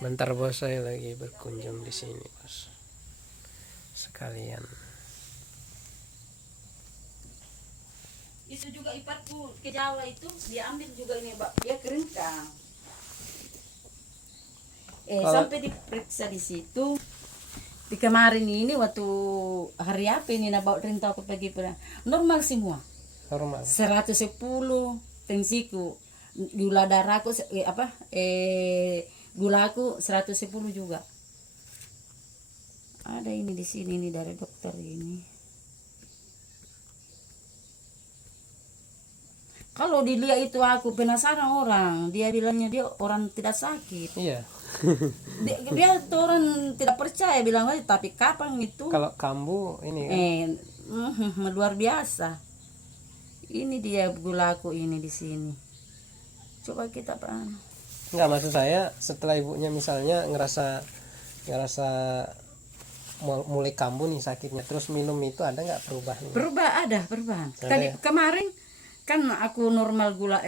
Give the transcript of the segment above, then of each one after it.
Bentar bos, saya lagi berkunjung di sini bos. Sekalian. Itu juga ipatku ke Jawa itu dia ambil juga ini, dia keringkan. Sampai diperiksa di situ. Di kemarin ini waktu hari apa ini nak bawa rintau aku pergi normal semua. Normal. 110 tensiku, gula darahku gulaku 110 juga. Ada ini di sini nih dari dokter ini. Kalau dilihat itu aku penasaran orang, dia bilangnya dia orang tidak sakit. Iya. Dia tuh orang tidak percaya bilang aja, tapi kapan itu? Kalau kambuh ini kan. Luar biasa. Ini dia gulaku ini di sini. Coba kita Enggak, maksud saya setelah ibunya misalnya ngerasa mulai kambuh nih sakitnya, terus minum itu ada nggak perubahan? Perubahan. Tadi kemarin kan aku normal gula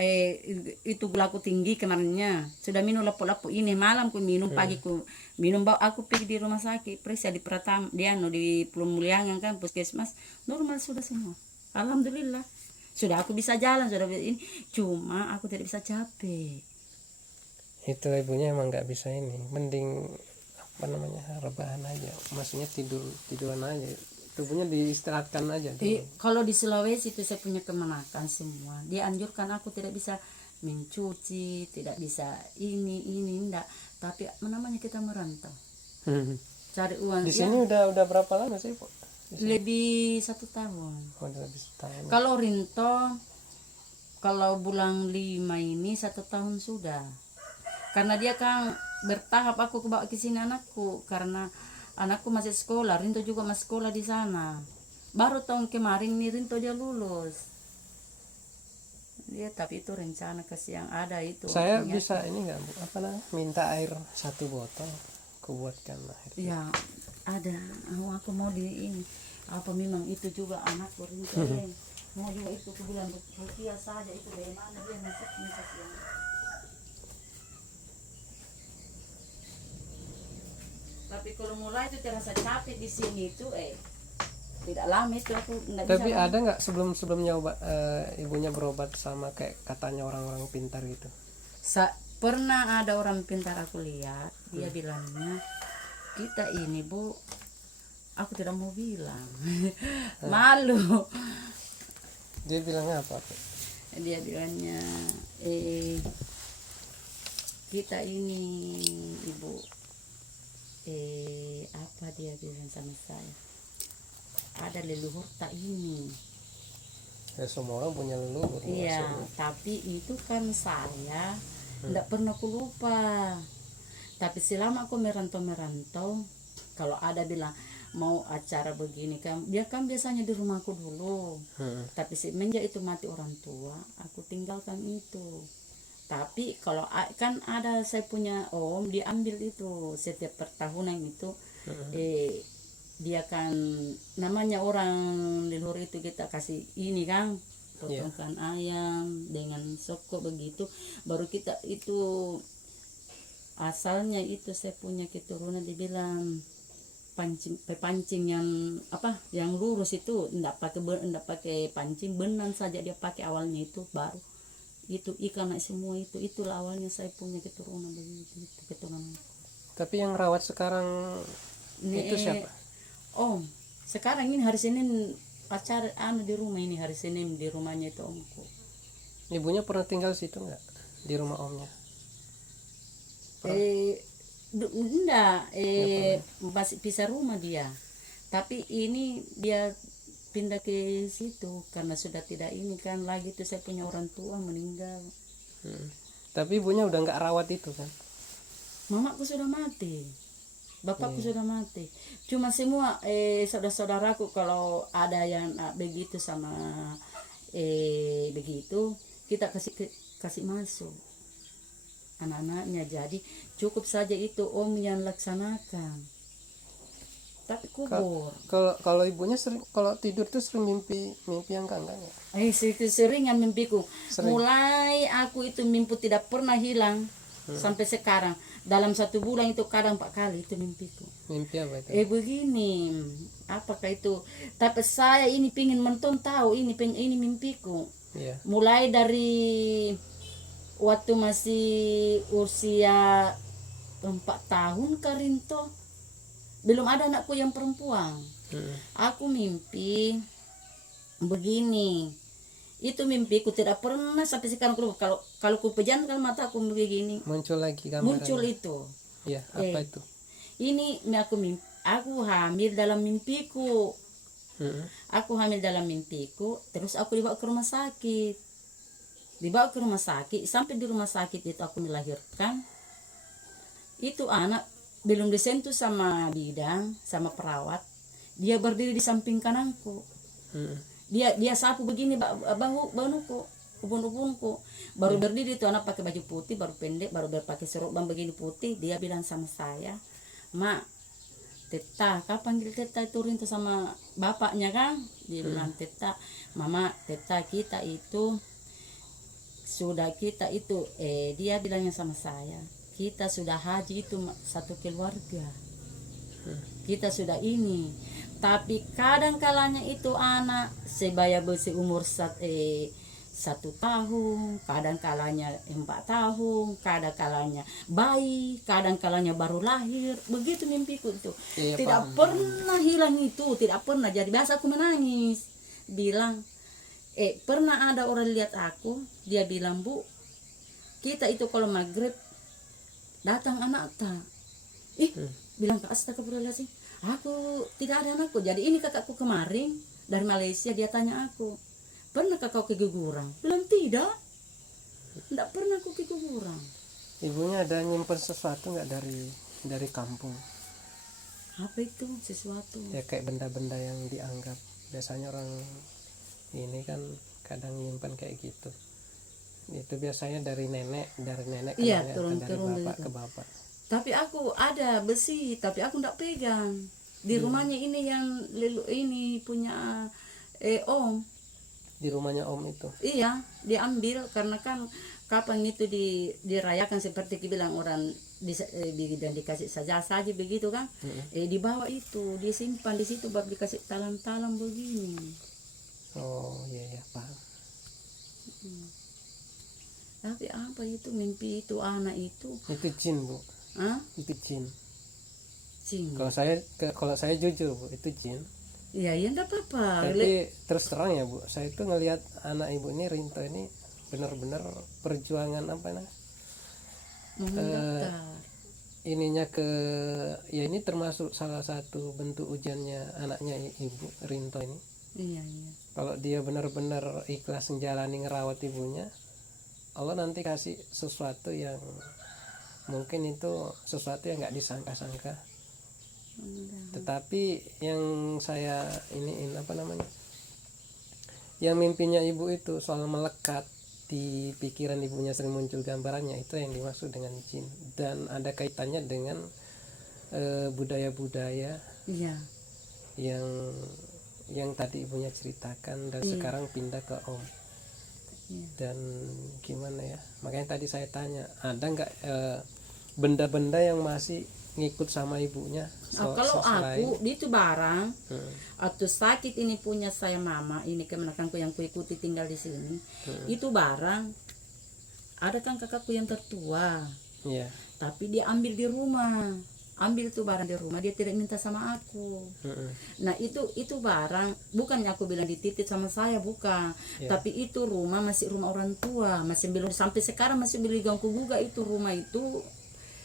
itu gulaku tinggi kemarinnya. Sudah minum lapu-lapu ini, malam ku minum, pagi ku minum, bawa aku pergi di rumah sakit, periksa di Pratama, dia di Pemulihan kan puskesmas, normal sudah semua. Alhamdulillah. Sudah aku bisa jalan, sudah ini. Cuma aku tidak bisa capek. Itu ibunya emang nggak bisa ini. Mending rebahan aja. Maksudnya tiduran aja. Tubuhnya diistirahatkan aja dulu. Kalau di Sulawesi itu saya punya kemenakan semua. Dia anjurkan aku tidak bisa mencuci, tidak bisa ini enggak. Tapi namanya kita merantau. Cari uang. Di sini udah berapa lama sih, Bu? Lebih 1 tahun. Oh, udah lebih 1 tahun. Kalau Rinto, kalau bulan 5 ini 1 tahun sudah. Karena dia kan bertahap aku bawa ke sini anakku, karena anakku masih sekolah, Rinto juga masih sekolah di sana. Baru tahun kemarin nih Rinto dia lulus. Dia tapi itu rencana yang ada itu. Saya bisa ini nggak, Bu? Minta air 1 botol, aku buatkan air. Ya, ada. Aku mau di ini. Apa memang itu juga anakku Rinto. Mau juga itu aku bilang Rukia saja itu dari mana dia masak yang. Tapi kalau mulai itu terasa capek di sini itu tidak lama itu aku nggak bisa. Tapi ada nggak sebelumnya ibunya berobat sama kayak katanya orang-orang pintar gitu? Pernah ada orang pintar aku lihat, dia bilangnya kita ini Bu, aku tidak mau bilang malu. Dia bilangnya apa? Dia bilangnya kita ini Ibu, apa dia bilang sama saya, ada leluhur tak ini. Ya semua orang punya leluhur. Iya, tapi itu kan saya tidak pernah aku lupa. Tapi selama aku merantau, kalau ada bilang mau acara begini kan, dia kan biasanya di rumahku dulu. Tapi semenjak itu mati orang tua, aku tinggalkan itu. Tapi kalau kan ada saya punya om, diambil itu setiap pertahunan itu. Dia kan namanya orang leluhur itu kita kasih ini kan, potongkan ayam dengan soko begitu, baru kita itu asalnya itu saya punya keturunan dibilang pancing yang yang lurus itu enggak pakai pancing, benang saja dia pakai awalnya itu, baru itu ikan semua itulah awalnya saya punya keturunan begitu keturunan. Tapi yang rawat sekarang itu siapa? Sekarang ini hari Senin acara di rumah ini, hari Senin di rumahnya itu omku. Ibunya pernah tinggal situ nggak, di rumah omnya? Masih pisah rumah dia. Tapi ini dia pindah ke situ karena sudah tidak ini kan lagi itu, saya punya orang tua meninggal. Tapi ibunya udah nggak rawat itu kan? Mamaku sudah mati, bapakku sudah mati. Cuma semua saudara-saudaraku kalau ada yang begitu sama begitu, kita kasih masuk anak-anaknya. Jadi cukup saja itu om yang laksanakan. Tapi kubur. Kalau ibunya sering, kalau tidur tuh sering mimpi yang enggak ya? Seringan mimpiku. Mulai aku itu mimpi tidak pernah hilang. sampai sekarang dalam 1 bulan itu kadang 4 kali itu mimpiku. Mimpi apa itu? Begini, apakah itu? Tapi saya ini pingin menton tahu ini mimpiku. Iya. Mulai dari waktu masih usia 4 tahun Karinto, belum ada anakku yang perempuan. Aku mimpi begini. Itu mimpiku tidak pernah sampai sekarang kalau ku pejamkan mataku begini. Muncul lagi gambaran. Muncul itu. Iya, apa itu? Ini aku hamil dalam mimpiku. Aku hamil dalam mimpiku, terus aku dibawa ke rumah sakit. Sampai di rumah sakit itu aku melahirkan. Itu anak belum disentuh sama bidan, sama perawat. Dia berdiri di samping kananku. Dia sapu begini bahuku, ubun-ubunku. Baru berdiri itu anak pakai baju putih, baru pendek, baru berpakai serobang begini putih. Dia bilang sama saya, "Mak, Teta, kapan Teta turun itu sama bapaknya kan?" Dia bilang, "Teta, Mama, Teta kita itu dia bilangnya sama saya, kita sudah haji itu satu keluarga. Kita sudah ini. Tapi kadang kalanya itu anak sebaya besi umur 1 tahun, kadang kalanya 4 tahun, kadang kalanya bayi, kadang kalanya baru lahir. Begitu mimpiku itu. Iya, Tidak paham. pernah hilang itu, tidak pernah. Jadi biasa aku menangis. Bilang, pernah ada orang lihat aku, dia bilang, "Bu, kita itu kalau maghrib datang anak tak." Bilang, "Astagfirullahaladzim, aku tidak ada anakku." Jadi ini kakakku kemarin dari Malaysia, dia tanya aku, "Pernahkah kau keguguran?" Bilang, "Tidak pernah aku keguguran." Ibunya ada nyimpen sesuatu nggak dari kampung? Apa itu sesuatu? Ya kayak benda-benda yang dianggap biasanya orang ini kan kadang nyimpan kayak gitu. Itu biasanya dari nenek ke Iya, nenek, turun dari bapak begitu. ke bapak. Tapi aku ada besi, tapi aku tidak pegang. Di rumahnya ini yang ini punya om. Di rumahnya om itu. Iya, diambil karena kan kapan itu dirayakan seperti bilang orang dan dikasih saja begitu kan. Dibawa itu, disimpan di situ baru dikasih talam-talam begini. Oh iya paham. Tapi apa itu mimpi itu anak itu? Itu jin, Bu. Itu jin. Jin. Kalau saya jujur, Bu, itu jin. Iya, enggak apa-apa. Tapi terus terang ya, Bu, saya itu ngelihat anak ibu ini, Rinto ini benar-benar perjuangan ininya ya ini termasuk salah satu bentuk ujiannya anaknya ibu Rinto ini. Iya. Kalau dia benar-benar ikhlas menjalani ngerawat ibunya, Allah nanti kasih sesuatu yang mungkin itu sesuatu yang nggak disangka-sangka. Tetapi yang saya yang mimpinya ibu itu soal melekat di pikiran ibunya, sering muncul gambarannya, itu yang dimaksud dengan jin, dan ada kaitannya dengan budaya-budaya yang tadi ibunya ceritakan dan sekarang pindah ke om. Dan gimana ya, makanya tadi saya tanya, ada nggak benda-benda yang masih ngikut sama ibunya? Kalau aku itu barang atau sakit ini punya saya mama ini kemenakanku yang kuikuti tinggal di sini, itu barang ada kan kakakku yang tertua, tapi dia ambil di rumah, ambil tuh barang di rumah, dia tidak minta sama aku. Nah itu barang bukannya aku bilang dititip sama saya, bukan, tapi itu rumah masih rumah orang tua, masih belum sampai sekarang masih belum diganggu gugat itu rumah itu.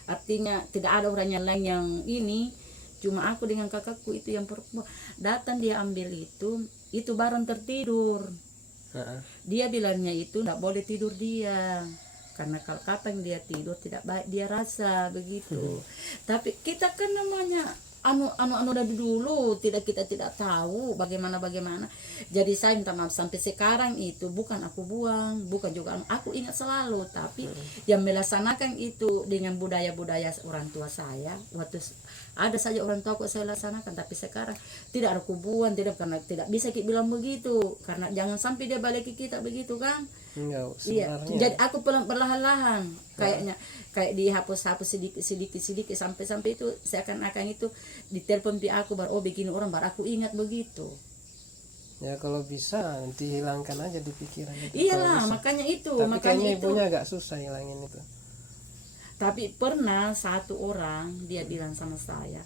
Artinya tidak ada orang yang lain yang ini, cuma aku dengan kakakku itu yang perempuan. Datang dia ambil itu barang tertidur. Dia bilangnya itu tidak boleh tidur dia, karena kalau kapan dia tidur tidak baik dia rasa begitu. Tapi kita kan namanya anu dari dulu kita tidak tahu bagaimana. Jadi saya minta maaf sampai sekarang itu bukan aku buang, bukan juga aku ingat selalu, tapi yang melaksanakan itu dengan budaya-budaya orang tua saya. Waktu ada saja orang tua kok saya laksanakan, tapi sekarang tidak ada kubuan, tidak, karena tidak bisa kita bilang begitu, karena jangan sampai dia balik ke kita begitu kan. Enggak, Iya, sebenarnya jadi aku perlahan-lahan kayaknya kayak dihapus-hapus sedikit sampai itu seakan-akan itu ditelepon pi aku baru oh begini orang baru aku ingat begitu. ya kalau bisa dihilangkan aja di pikiran itu kalau Iyalah, bisa. makanya itu, Tapi makanya kayaknya itu. ibunya agak susah hilangin itu. Tapi pernah satu orang dia bilang sama saya,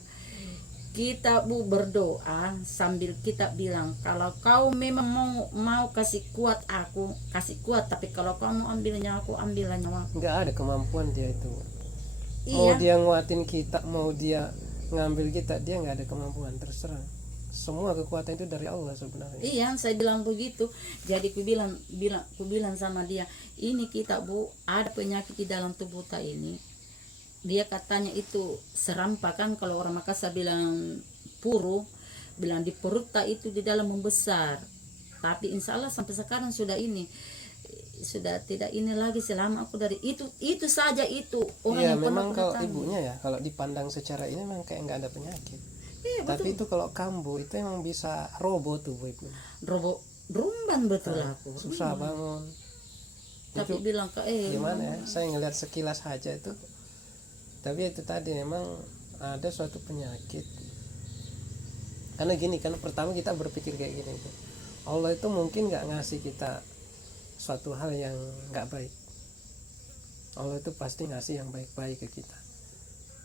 kita bu berdoa sambil kita bilang kalau kau memang mau kasih kuat aku kasih kuat, tapi kalau kau mau ambil nyawaku ambillah nyawaku. Nggak ada kemampuan dia itu. Mau Iya, dia nguatin kita, mau dia ngambil kita, dia nggak ada kemampuan, terserah. Semua kekuatan itu dari Allah sebenarnya. iya, saya bilang begitu. Jadi ku bilang sama dia, ini kita bu ada penyakit di dalam tubuh kita ini. Dia katanya itu serampa kan, kalau orang Makassar bilang puru, bilang di perut tak itu di dalam membesar. Tapi insya Allah sampai sekarang sudah ini sudah tidak ini lagi selama aku dari itu saja itu orang Iya, yang pernah memang aku kalau datangi. ibunya ya, kalau dipandang secara ini memang kayak nggak ada penyakit. Iya, Tapi betul. itu kalau kambuh itu emang bisa roboh tuh bu ibu. Robo rumban betul aku. Susah bangun. Tapi Itu bilang ke gimana ya? Saya ngeliat sekilas aja itu. Tapi itu tadi memang ada suatu penyakit. Karena gini kan, pertama kita berpikir kayak gini, Bu. Allah itu mungkin nggak ngasih kita suatu hal yang nggak baik. Allah itu pasti ngasih yang baik-baik ke kita.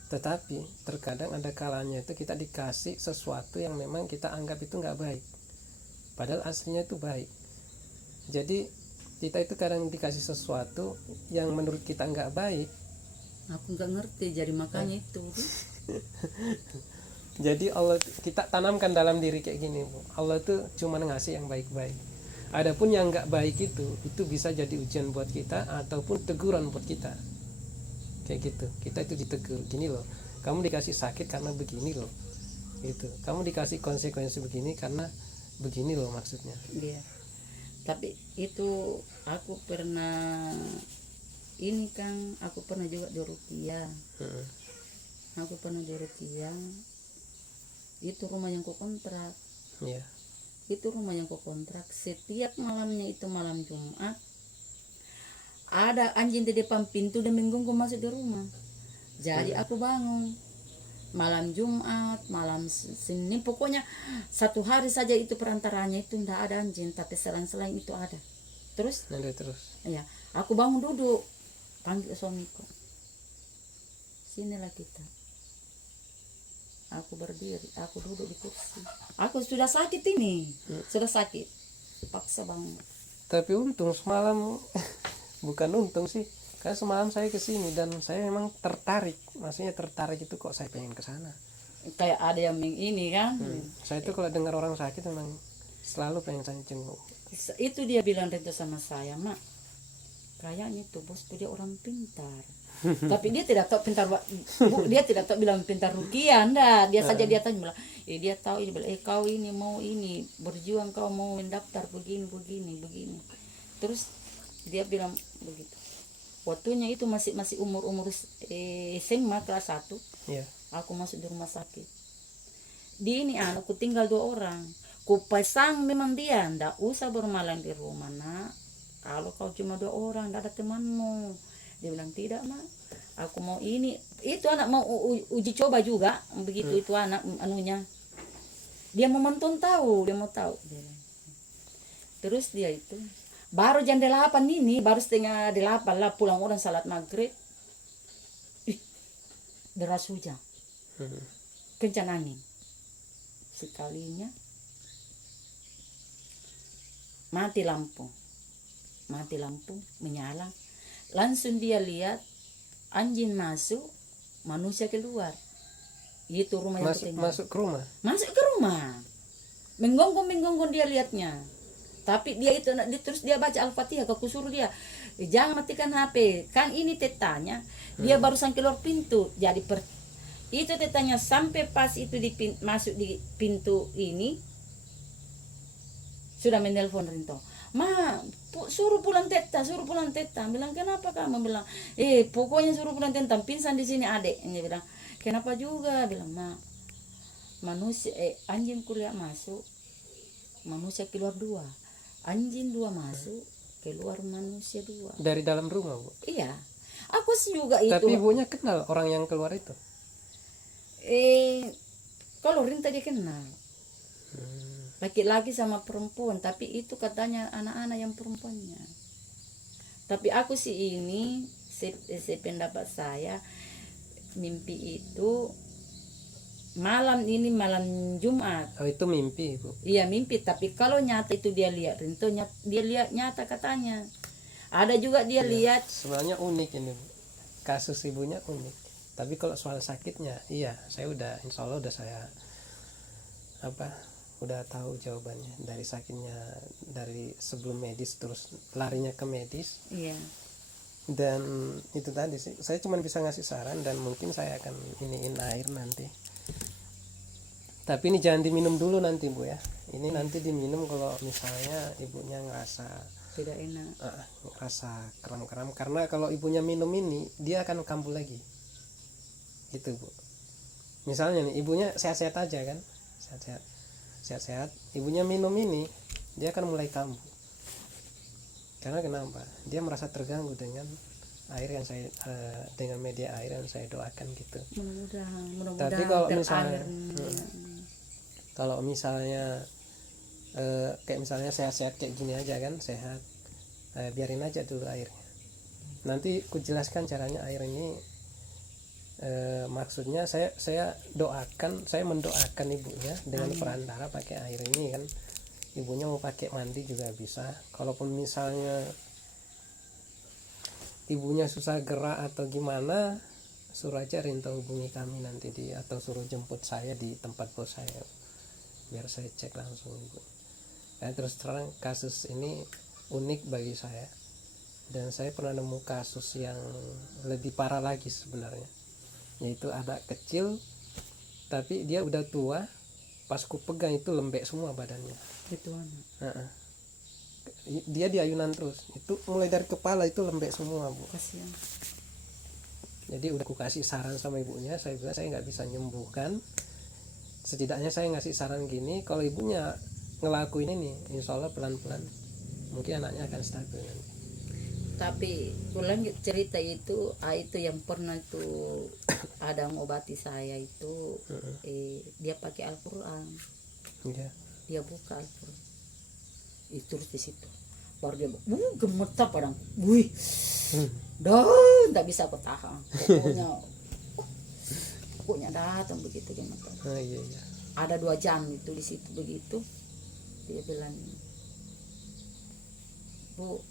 Tetapi terkadang ada kalanya itu kita dikasih sesuatu yang memang kita anggap itu nggak baik, padahal aslinya itu baik. Jadi kita itu kadang dikasih sesuatu yang menurut kita nggak baik. aku nggak ngerti, jadi makanya itu. Jadi Allah, kita tanamkan dalam diri kayak gini, Bu. Allah tuh cuma ngasih yang baik-baik. Adapun yang nggak baik itu bisa jadi ujian buat kita ataupun teguran buat kita. Kayak gitu. Kita itu ditegur, gini loh. Kamu dikasih sakit karena begini loh. Gitu. Kamu dikasih konsekuensi begini karena begini loh maksudnya. Iya. Tapi itu aku pernah ini kan, aku pernah juga di Rukia. Aku pernah di Rukia. Itu rumah yang ku kontrak. Iya. Itu rumah yang ku kontrak. Setiap malamnya itu malam Jumat, ada anjing di depan pintu dan mengganggu masuk di rumah. Jadi aku bangun malam Jumat, malam Senin, pokoknya satu hari saja itu perantaranya itu tidak ada anjing, tapi selain itu ada. Terus, Nanti terus. ya, aku bangun duduk, panggil suamiku, sinilah kita. Aku berdiri, aku duduk di kursi. Aku sudah sakit ini, sudah sakit, paksa bangun. Tapi untung semalam bukan untung sih, karena semalam saya kesini dan saya memang tertarik. Maksudnya tertarik itu kok saya pengen ke sana. Kayak ada yang ini kan. Saya itu kalau dengar orang sakit memang selalu pengen saya jenguk. Itu dia bilang itu sama saya, Mak, kayaknya tuh bos tuh dia orang pintar. Tapi dia tidak tahu pintar, dia tidak tahu bilang pintar rukiah, enggak. Dia saja dia tanya bilang, dia tahu ini bilang, kau ini mau ini berjuang, kau mau mendaftar begini. Terus dia bilang begitu. Waktunya itu masih umur SMA kelas 1. Iya. Aku masuk di rumah sakit. Di ini aku tinggal 2 orang. Ku pasang memang dia, ndak usah bermalam di rumah, Nak. Kalau kau cuma 2 orang, ndak ada temanmu. Dia bilang, tidak, Mak. Aku mau ini. Itu anak mau uji coba juga. Begitu itu anak anunya. Dia mau menonton tahu, dia mau tahu. Terus dia itu baru jam 8 ini, baru setengah 8 lah pulang orang salat maghrib. Deras hujan. Kencang angin. Sekalinya mati lampu menyala, langsung dia lihat anjing masuk, manusia keluar. Itu rumah yang Masuk ke rumah. masuk ke rumah, menggonggong dia lihatnya. Tapi dia itu terus dia baca Al-Fatihah. Aku suruh dia, jangan matikan HP kan, ini tetanya dia barusan keluar pintu. Jadi itu tetanya sampai pas itu masuk di pintu ini sudah menelpon Rinto, Ma, suruh pulang teta. Bilang, kenapa kamu? Bilang, pokoknya suruh pulang teta, pingsan di sini adek. Dia bilang, kenapa juga? Bilang, Ma, manusia anjing kuliah masuk, manusia keluar 2, anjing 2 masuk, keluar manusia 2. Dari dalam rumah, Bu? Iya, aku sih juga itu. Tapi ibunya kenal orang yang keluar itu? Kalau Rinta dia kenal laki-laki sama perempuan, tapi itu katanya anak-anak yang perempuannya. Tapi aku sih ini pendapat saya, mimpi itu malam Jumat. Oh, itu mimpi, Bu? Iya mimpi, tapi kalau nyata itu dia lihat Rinto, dia lihat nyata katanya. Ada juga dia lihat. Sebenarnya unik ini, Bu. Kasus ibunya unik. Tapi kalau soal sakitnya, iya, saya udah, insya Allah udah saya udah tahu jawabannya. Dari sakitnya, dari sebelum medis terus larinya ke medis. Iya. Dan itu tadi sih, saya cuma bisa ngasih saran dan mungkin saya akan iniin air nanti. Tapi ini jangan diminum dulu nanti, Bu ya. Ini nanti diminum kalau misalnya ibunya ngerasa Tidak enak. ngerasa kram-kram. Karena kalau ibunya minum ini, dia akan kambuh lagi. Gitu, Bu. Misalnya nih, ibunya sehat-sehat aja kan, sehat-sehat, ibunya minum ini, dia akan mulai kambuh. Karena kenapa? Dia merasa terganggu dengan air yang saya dengan media air yang saya doakan gitu. Mudah-mudahan. Tapi kalau misalnya kayak misalnya sehat-sehat kayak gini aja kan, sehat, biarin aja dulu airnya. Nanti ku jelaskan caranya air ini. Maksudnya saya mendoakan ibunya dengan perantara pakai air ini kan. Ibunya mau pakai mandi juga bisa. Kalaupun misalnya ibunya susah gerak atau gimana, suruh aja Rinto hubungi kami nanti atau suruh jemput saya di tempat bos saya, biar saya cek langsung, Bu. Terus terang kasus ini unik bagi saya, dan saya pernah nemu kasus yang lebih parah lagi sebenarnya, yaitu anak kecil tapi dia udah tua, pas ku pegang itu lembek semua badannya. Itu anak. Dia di ayunan terus, itu mulai dari kepala itu lembek semua, Bu. Kasihan. Jadi udah ku kasih saran sama ibunya, saya bilang saya nggak bisa nyembuhkan, setidaknya saya ngasih saran gini, kalau ibunya ngelakuin ini, insya Allah pelan-pelan mungkin anaknya akan stabil nanti. Tapi pulang cerita itu yang pernah itu ada ngobati saya itu, dia pakai Al-Quran. Dia buka Al-Quran itu di situ, baru dia gemetar padang, dah nggak bisa aku tahan, pokoknya datang begitu gemetar. Ada 2 jam itu di situ begitu, dia bilang, Bu,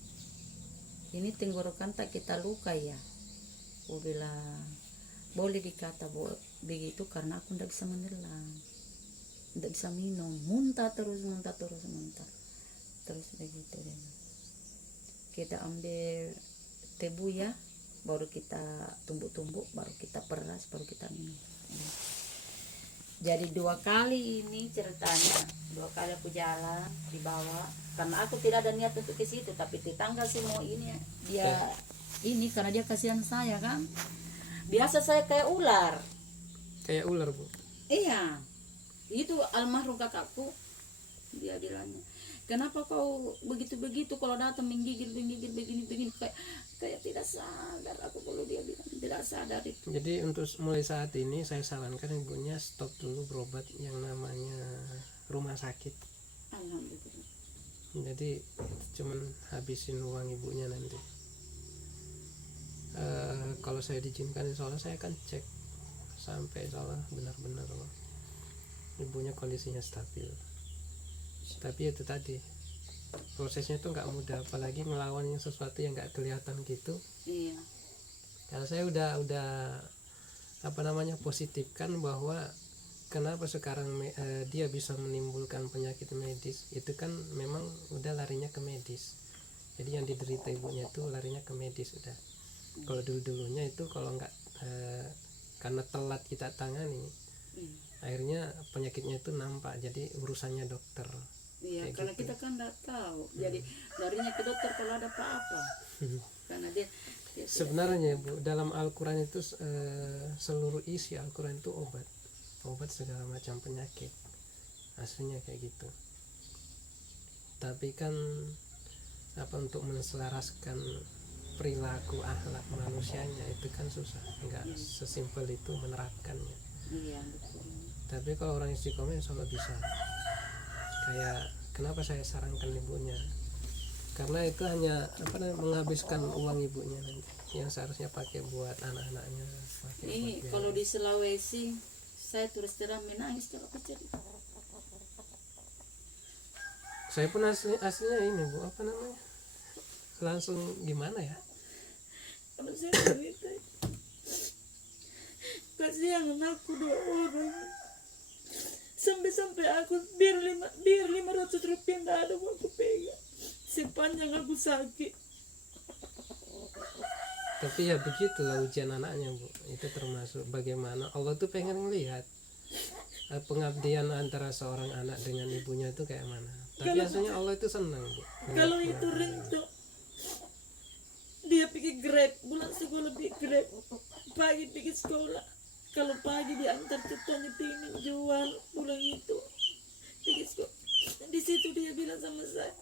ini tenggorokan tak kita luka ya. Aku bilang, boleh dikata Bu begitu karena aku nggak bisa menelan, nggak bisa minum, muntah terus begitu. Kita ambil tebu ya, baru kita tumbuk-tumbuk, baru kita peras, baru kita minum. Jadi 2 kali ini ceritanya, 2 kali aku jalan di bawah, karena aku tidak ada niat untuk ke situ, tapi tetangga semua ini dia ini karena dia kasihan saya kan. Biasa saya kayak ular. Kayak ular, Bu? Iya. Itu almarhum kakakku, dia bilangnya, kenapa kau begitu kalau datang menggigil begini kayak tidak sadar. Aku kalau dia bilang tidak sadar itu. Jadi untuk mulai saat ini saya sarankan ibunya stop dulu berobat yang namanya rumah sakit. Alhamdulillah. Jadi cuman habisin uang ibunya nanti. Kalau saya diizinkan, insya Allah saya akan cek sampai insya Allah benar-benar ibunya kondisinya stabil. Tapi itu tadi, prosesnya itu nggak mudah, apalagi melawan yang sesuatu yang nggak kelihatan gitu. Iya. Kalau saya udah positifkan bahwa kenapa sekarang dia bisa menimbulkan penyakit medis, itu kan memang udah larinya ke medis. Jadi yang diderita ibunya itu larinya ke medis udah. Kalau dulunya itu kalau nggak karena telat kita tangani, akhirnya penyakitnya itu nampak, jadi urusannya dokter. Iya, karena gitu. Kita kan nggak tahu, jadi larinya ke dokter kalau ada apa-apa. Karena dia sebenarnya Bu, dalam Al-Quran itu seluruh isi Al-Quran itu obat segala macam penyakit, aslinya kayak gitu. Tapi kan apa untuk menselaraskan perilaku akhlak manusianya itu kan susah, nggak sesimpel itu menerapkannya. Iya betul. Tapi kalau orang istiqomah insya Allah bisa. Kayak kenapa saya sarankan ibunya, karena itu hanya apa namanya, menghabiskan uang ibunya nanti yang seharusnya pakai buat anak-anaknya, pakai Ini buat kalau biaya. di Sulawesi saya terus terang menangis kalau kecil. Saya pun aslinya ini Bu, apa namanya, langsung gimana ya, Kalau saya cerita, kasihan aku 2 orang. Sampai aku biar 500 rupiah nggak ada aku pegang. Sepanjang aku sakit. tapi ya begitulah ujian anaknya Bu, itu termasuk bagaimana Allah tuh pengen ngelihat pengabdian antara seorang anak dengan ibunya itu kayak mana. Tapi aslinya Allah itu senang Bu. Kalau itu Rinto, dia pergi Grab, bulan sekolah pergi Grab, pagi pergi sekolah. Kalau pagi diantar tetanya pengen jual, pulang itu pergi sekolah. Di situ dia bilang sama saya,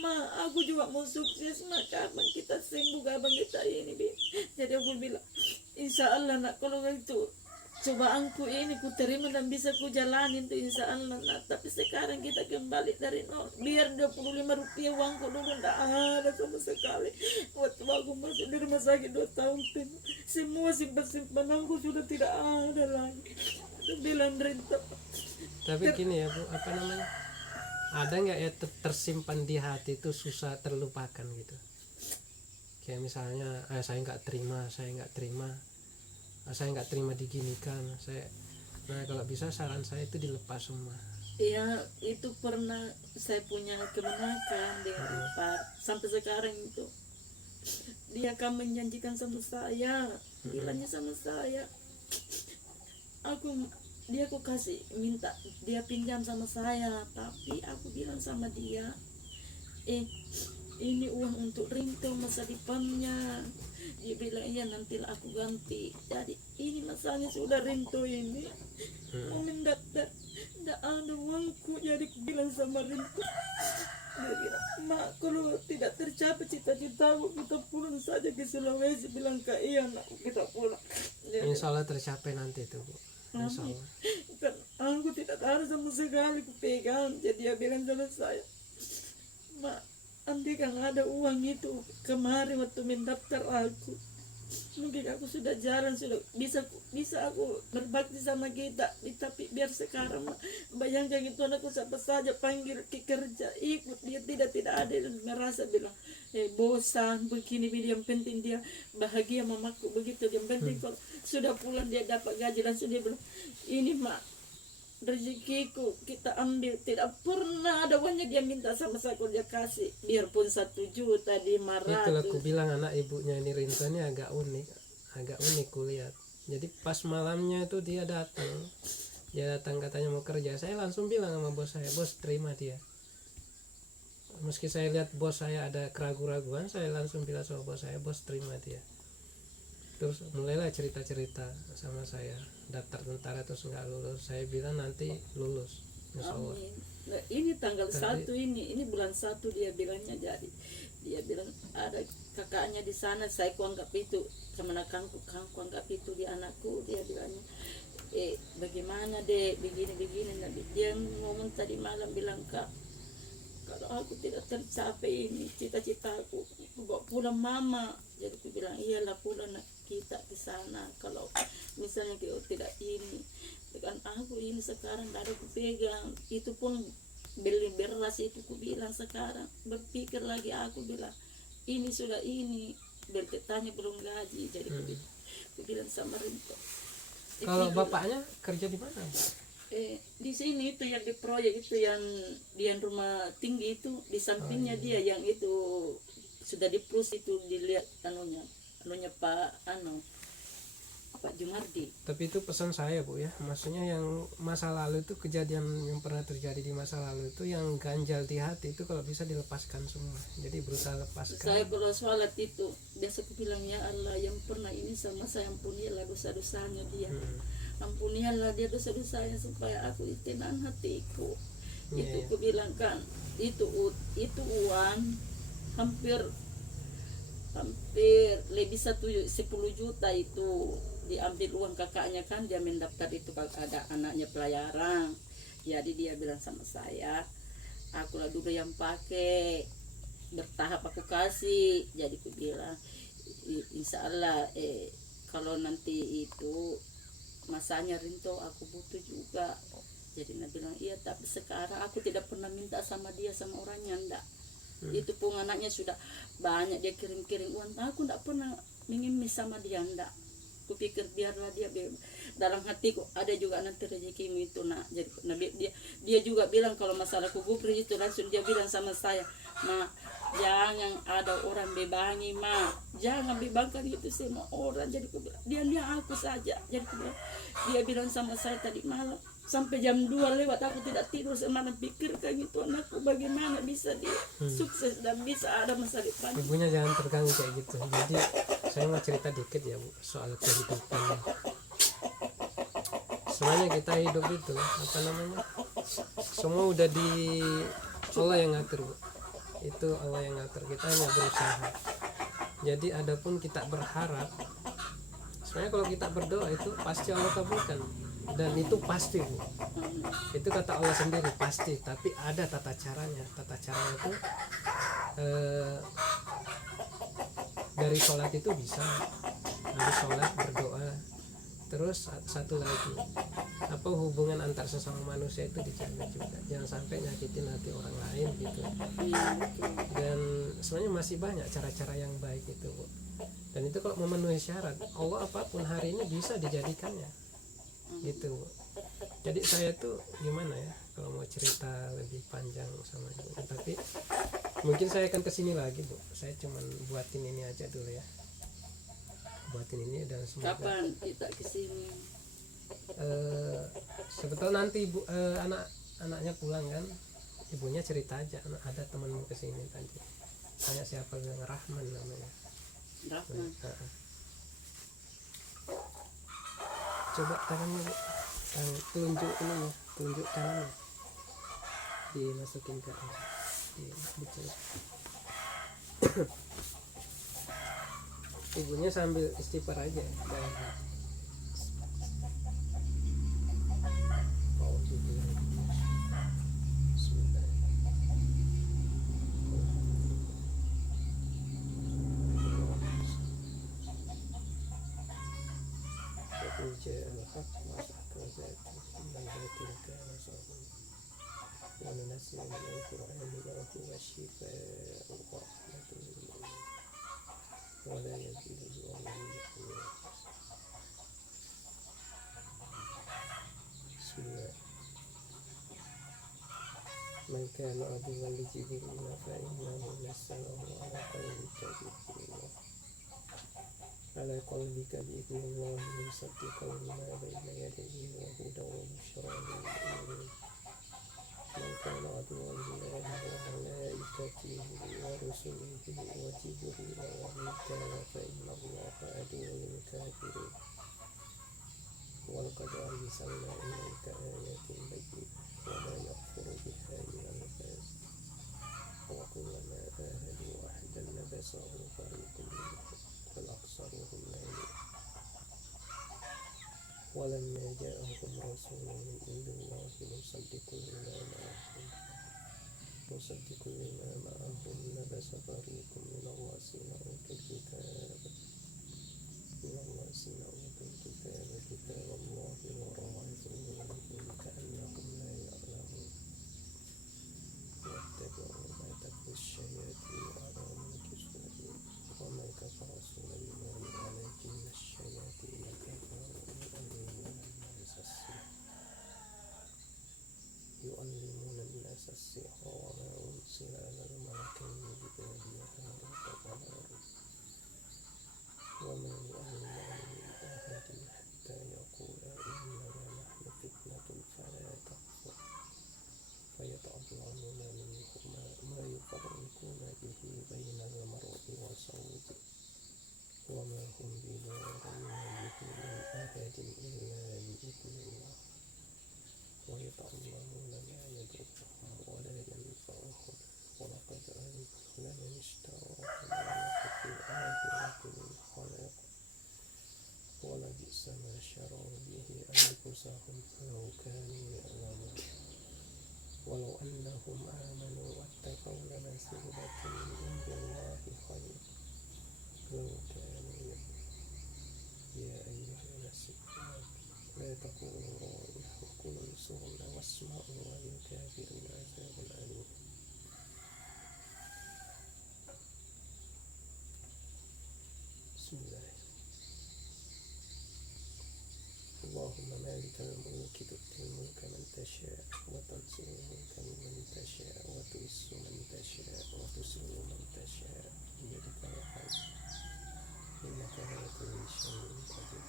"Ma, aku juga mau sukses, Ma, kapan kita sembuh, kapan kita ini, Bi." Jadi aku bilang, "Insya Allah nak, kalau itu cobaanku ini ku terima dan bisa ku jalanin tuh insya Allah nak. Tapi sekarang kita kembali dari nol. Biar 25 rupiah uangku dulu ndak ada sama sekali. Waktu aku masuk di rumah sakit 2 tahun penuh, semua simpan-simpananku sudah tidak ada lagi." Aku bilang, "Rinto, Tapi gini ya Bu, apa namanya, ada nggak ya tersimpan di hati itu susah terlupakan gitu, kayak misalnya saya nggak terima, saya nggak terima diginikan saya. Nah kalau bisa saran saya itu dilepas semua. ya itu pernah saya punya kemenakan dengan Pak sampai sekarang itu dia akan menjanjikan sama saya, bilangnya sama saya, aku kasih minta dia pinjam sama saya, tapi aku bilang sama dia, ini uang untuk Rinto masa depannya. Dia bilang, "Iya nantilah aku ganti." Jadi ini masalahnya sudah Rinto ini mau mendaftar, tidak ada uangku. Jadi aku bilang sama Rinto, dia bilang, "Mak, kalau tidak tercapai cita-citaku, kita pulang saja ke Sulawesi." Bilang, "Kak, iya nak, kita pulang." Jadi, Insya Allah tercapai nanti itu Bu, insya Allah. kan aku tidak ada sama sekali ku pegang. Jadi dia bilang sama saya, "Mak, andai kan ada uang itu kemarin waktu mendaftar aku, mungkin aku sudah jarang, sudah bisa aku berbakti sama kita. Tapi biar sekarang, Mak, bayangkan itu anakku siapa saja panggil ke kerja ikut, dia tidak ada yang merasa bilang bosan begini. Yang penting dia bahagia mamaku begitu. Yang penting kalau sudah pulang dia dapat gaji, langsung dia bilang, "Ini Mak, rezekiku kita ambil." Tidak pernah ada uangnya dia minta sama saya, kalau dia kasih biarpun 1 juta, Itulah 500. aku bilang anak ibunya ini Rinto ini agak unik kulihat. Jadi pas malamnya itu dia datang katanya mau kerja. Saya langsung bilang sama bos saya, "Bos, terima dia." Meski saya lihat bos saya ada keraguan-raguan, saya langsung bilang sama bos saya, "Bos, terima dia." Terus mulailah cerita-cerita sama saya, daftar tentara terus nggak lulus. Saya bilang nanti lulus insya Allah. Amin. Nah, ini tanggal Tadi- 1 ini bulan 1 dia bilangnya. Jadi dia bilang ada kakaknya di sana, saya kuanggap itu kemenakanku, kuanggap itu di anakku. Dia bilangnya, "Bagaimana deh begini." Nah, dia ngomong tadi malam bilang, "Kak, kalau aku tidak tercapai ini cita-citaku, aku bawa pulang Mama." Jadi aku bilang, "Iyalah, pulang nak, kita ke sana. Kalau misalnya kita tidak ini, kan aku ini sekarang tidak ada aku pegang. Itu pun beli beras itu aku bilang sekarang berpikir lagi." Aku bilang, "Ini sudah ini bertanya belum gaji." Jadi aku bilang sama Rinto, Kalau bapaknya kerja di mana? di sini itu yang di proyek itu, yang di rumah tinggi itu di sampingnya dia yang itu sudah di plus itu, dilihat anunya Pak Jumardi. Tapi itu pesan saya Bu ya, maksudnya yang masa lalu itu, kejadian yang pernah terjadi di masa lalu itu yang ganjal di hati itu kalau bisa dilepaskan semua. Jadi berusaha lepaskan. Saya kalau sholat itu biasa aku bilang, "Ya Allah, yang pernah ini sama saya, ampunilah dosa-dosanya dia. Ampunilah dia dosa-dosanya supaya aku tenang hatiku." Itu aku bilang kan, itu uang hampir hampir lebih 10 juta itu diambil uang kakaknya kan, dia mendaftar itu kalau ada anaknya pelayaran. Jadi dia bilang sama saya, aku lah dulu yang pakai, bertahap aku kasih. Jadi aku bilang insya Allah kalau nanti itu masanya Rinto aku butuh juga. Jadi dia bilang iya, tapi sekarang aku tidak pernah minta sama dia, sama orangnya enggak. Itu pun anaknya sudah banyak dia kirim-kirim uang, aku enggak pernah mengemis sama dia, enggak. Kupikir biarlah dia dalam hatiku ada juga nanti rezekimu itu nak. Jadi Nabi dia juga bilang kalau masalah kubur itu langsung dia bilang sama saya, ma jangan ada orang bebangi, ma jangan bebankan itu semua orang. Jadi aku bilang dia aku saja. Jadi dia bilang sama saya tadi malam sampai jam 2 lewat aku tidak tidur semalam, pikirkan itu anakku bagaimana bisa dia sukses dan bisa ada masa depan. Ibunya jangan terganggu kayak gitu. Jadi saya mau cerita dikit ya Bu soal kehidupan. Semuanya kita hidup itu apa namanya, semua udah di Allah yang ngatur Bu. Itu Allah yang ngatur, kita hanya berusaha. Jadi adapun kita berharap, sebenarnya kalau kita berdoa itu pasti Allah kabulkan, dan itu pasti Bu. Itu kata Allah sendiri pasti, tapi ada tata caranya. Tata caranya itu dari sholat itu bisa, dari sholat berdoa. Terus satu lagi, apa hubungan antar sesama manusia itu dijaga juga, jangan sampai nyakitin hati orang lain gitu. Dan sebenarnya masih banyak cara-cara yang baik itu Bu. Dan itu kalau memenuhi syarat, Allah apapun hari ini bisa dijadikannya gitu Bu. Jadi saya tuh gimana ya, kalau mau cerita lebih panjang sama Ibu, tapi mungkin saya akan kesini lagi Bu. Saya cuman buatin ini aja dulu ya, buatin ini dan semoga Kapan kita kesini? sebetulnya nanti Ibu anak-anaknya pulang kan, ibunya cerita aja, ada temanmu kesini tadi, tanya siapa, bilang Rahman namanya. Rahman. Coba tangannya Bu, tunjuk ini ya, tunjuk tangannya, dimasukin ke dicelup. Ibunya sambil istighfar aja, jangan. من كان عدوا لجبريل فإنه نزله على قلبك بإذن الله مصدقا لما بين يديه وهدى وبشرى للمؤمنين. من كان عدوا لله وملائكته ورسله وجبريل وميكال فإن الله عدو للكافرين. ولقد أرسلنا إليك آيات بينات وما يكفر بها إلا الفاسقون وكلما عاهدوا عهدا نبذه فريق منهم بل أكثرهم لا يؤمنون. ولما جاءهم رسول من عند الله مصدق لما معهم نبذ فريق من الذين أوتوا الكتاب كتاب الله وراء ظهورهم كأنهم لا يعلمون. واتبعوا ما تتلو الشياطين على ملك سليمان وما كفر سليمان ولكن الشياطين كفروا يعلمون الناس السحر وما أنزل على الملكين ببابل هاروت وماروت وما يعلمان من أحد حتى أنفسهم لو كانوا يعلمون ولو أنهم آمنوا واتقوا لمثوبة من عند الله خير لو كانوا يعلمون يا أيها الناس لا تقولوا راعنا وقولوا انصرنا واسمعوا وللكافرين عذاب أليم. بسم الله. اللهم مالك الملك تؤتي الملك من تشاء وتنزع الملك ممن تشاء وتعز من تشاء وتذل من تشاء بيدك الخير إنك على كل شيء قدير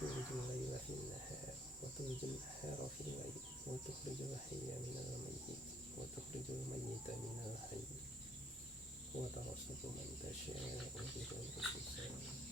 تولج الليل في النهار وتولج النهار في الليل وتخرج الحي من الميت وتخرج الميت من الحي وترزق من تشاء بغير حساب.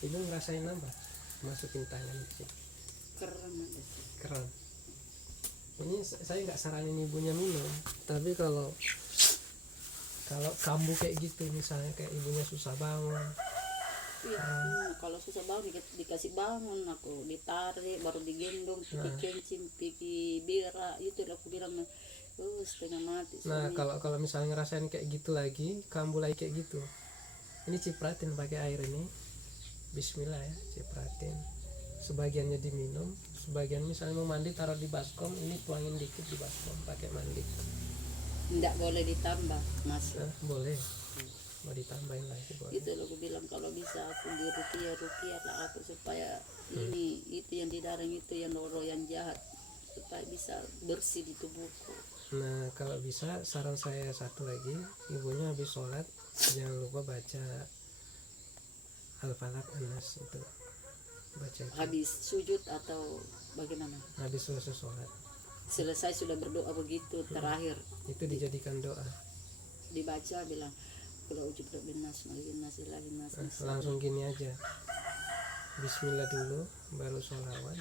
Ibu ngerasain apa? Masukin tangan ke sini. Keren ada sih. Keren. Ini saya nggak saranin ibunya minum, tapi kalau kambuh kayak gitu, misalnya kayak ibunya susah bangun. Iya, kalau susah bangun dikasih bangun, aku ditarik baru digendong, pipi kencing, pipi bira, itu aku bilang setengah mati. Nah kalau misalnya ngerasain kayak gitu lagi, kambuh lagi kayak gitu, ini cipratin pakai air ini, Bismillah ya, cipratin. Sebagiannya diminum, sebagian misalnya mau mandi taruh di baskom, ini tuangin dikit di baskom pakai mandi. Nggak boleh ditambah, Mas. Nah, boleh. Mau ditambahin lagi boleh. Itu loh aku bilang kalau bisa aku di rukiah lah aku supaya ini itu yang di darah itu yang roh yang jahat supaya bisa bersih di tubuhku. Nah kalau bisa saran saya satu lagi, ibunya habis sholat jangan lupa baca Al-Falaq An-Nas itu, baca itu. Habis sujud atau bagaimana? Habis selesai sholat. Selesai sudah berdoa begitu terakhir Itu dijadikan doa. dibaca bilang kalau ujub binas malinas ilahinas Langsung gini aja. Bismillah dulu, baru sholawat.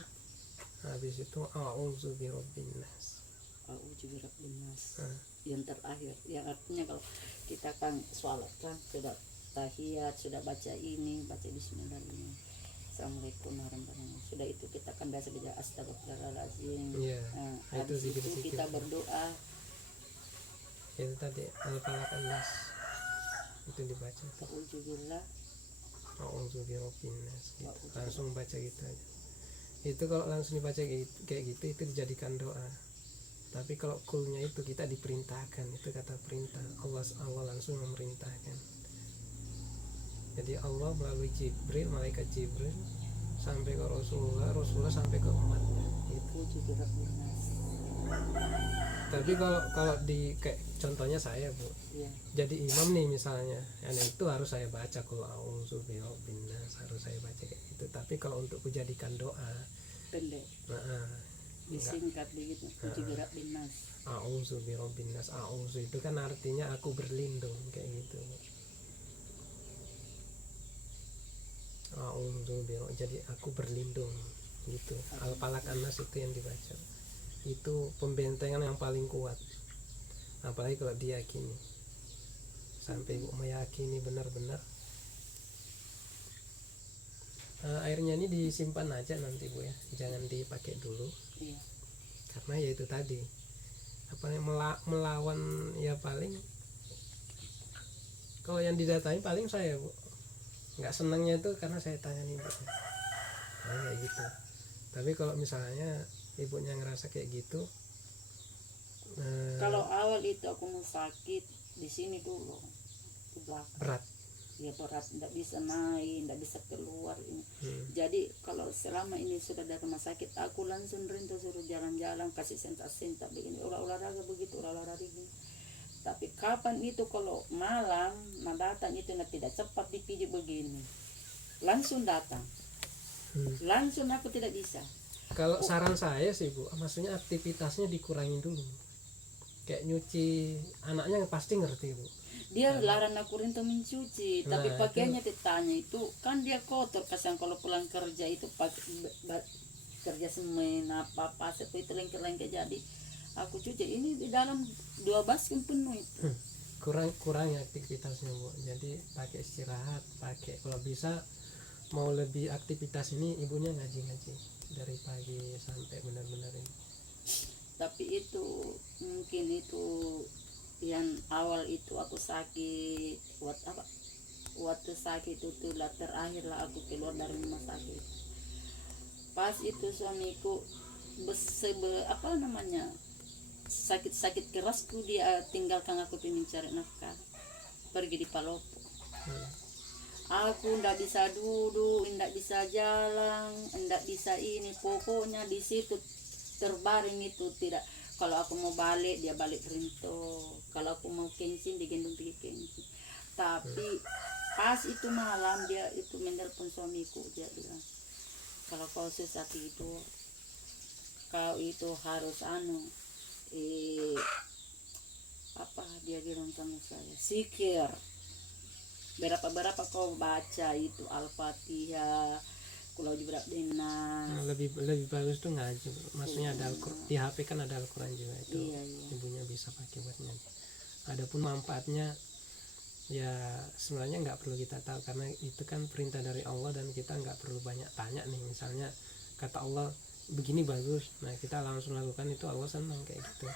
Habis itu a'udzu birabbin nas. ujub binas yang terakhir, yang artinya kalau kita kan sholat kan sudah tahiyat, sudah baca ini, baca bismillah ini, assalamualaikum warahmatullahi wabarakatuh, sudah itu kita kan biasa baca astagfirullahaladzim. Iya. Itu Habis itu zikir-zikir. kita berdoa Itu tadi Al-Falaq An-Nas. Itu dibaca. A'udzubillah A'udzu birabbin nas. Gitu. Langsung baca gitu aja. Itu kalau langsung dibaca kayak gitu itu dijadikan doa. Tapi kalau kulnya itu kita diperintahkan, itu kata perintah. Allah langsung memerintahkan. Jadi Allah melalui Jibril, malaikat Jibril sampai ke Rasulullah sampai ke umatnya. Itu. a'udzubillah binas. Tapi kalau di kayak contohnya saya Bu, Iya. jadi imam nih misalnya, itu harus saya baca qul a'udzu birabbin nas, harus saya baca kayak gitu. Tapi kalau untuk kujadikan doa Pendek. Disingkat begitu. A'udzubillah binas. a'udzu birabbin nas, a'udzu itu kan artinya aku berlindung kayak gitu. A'udzu birabbin, jadi aku berlindung gitu. Al-Falaq An-Nas itu yang dibaca. Itu pembentengan yang paling kuat. Apalagi kalau diyakini. Sampai ibu meyakini benar-benar. Airnya ini disimpan aja nanti Bu ya. Jangan dipakai dulu. Iya. Karena ya itu tadi melawan ya paling kalau yang didatangi paling saya Bu, nggak senangnya itu karena saya tanya ibunya kayak gitu. Tapi kalau misalnya ibunya ngerasa kayak gitu Kalau awal itu aku mau sakit di sini dulu di belakang. berat. Ya berat, tidak bisa naik, tidak bisa keluar ini. Jadi kalau selama ini sudah dari rumah sakit, aku langsung rindu suruh jalan-jalan, kasih sentak-sentak begini, olahraga begitu, olahraga begini. Tapi kapan itu kalau malam, nah datang itu nah tidak cepat dipijit begini, langsung datang, langsung aku tidak bisa. Kalau saran saya sih Bu, maksudnya aktivitasnya dikurangin dulu. Kayak nyuci, anaknya pasti ngerti Bu. Dia larang aku rindu mencuci, tapi Nah, pakaiannya ditanya itu kan dia kotor, kasang kalau pulang kerja itu pakai kerja semen apa seperti itu lengket-lengket, jadi aku cuci ini di dalam 2 baskom penuh itu. kurang aktivitasnya Bu. Jadi pakai istirahat, pakai kalau bisa mau lebih aktivitas ini ibunya ngaji dari pagi sampai benar-benar ini. Tapi itu mungkin itu yang awal itu aku sakit waktu sakit itu lah terakhir lah aku keluar dari rumah sakit. Pas itu suamiku apa namanya sakit kerasku, dia tinggalkan aku pergi mencari nafkah, pergi di Palopo. Aku ndak bisa duduk, ndak bisa jalan, ndak bisa ini, pokoknya di situ terbaring itu tidak. Kalau aku mau balik dia balik rinto, kalau aku mau kencing digendong pergi kencing. Tapi pas itu malam dia itu menelpon suamiku, dia bilang kalau kau susah tidur kau itu harus apa dia bilang sama saya, zikir berapa kau baca itu Al-Fatihah, kalau juga benar. lebih bagus tuh ngaji Bu. Maksudnya ada di HP kan ada Al-Quran juga itu. Iya. Ibunya bisa pakai buat ngaji. Adapun manfaatnya ya sebenarnya nggak perlu kita tahu, karena itu kan perintah dari Allah dan kita nggak perlu banyak tanya nih. Misalnya kata Allah begini bagus, nah kita langsung lakukan, itu Allah senang kayak gitu.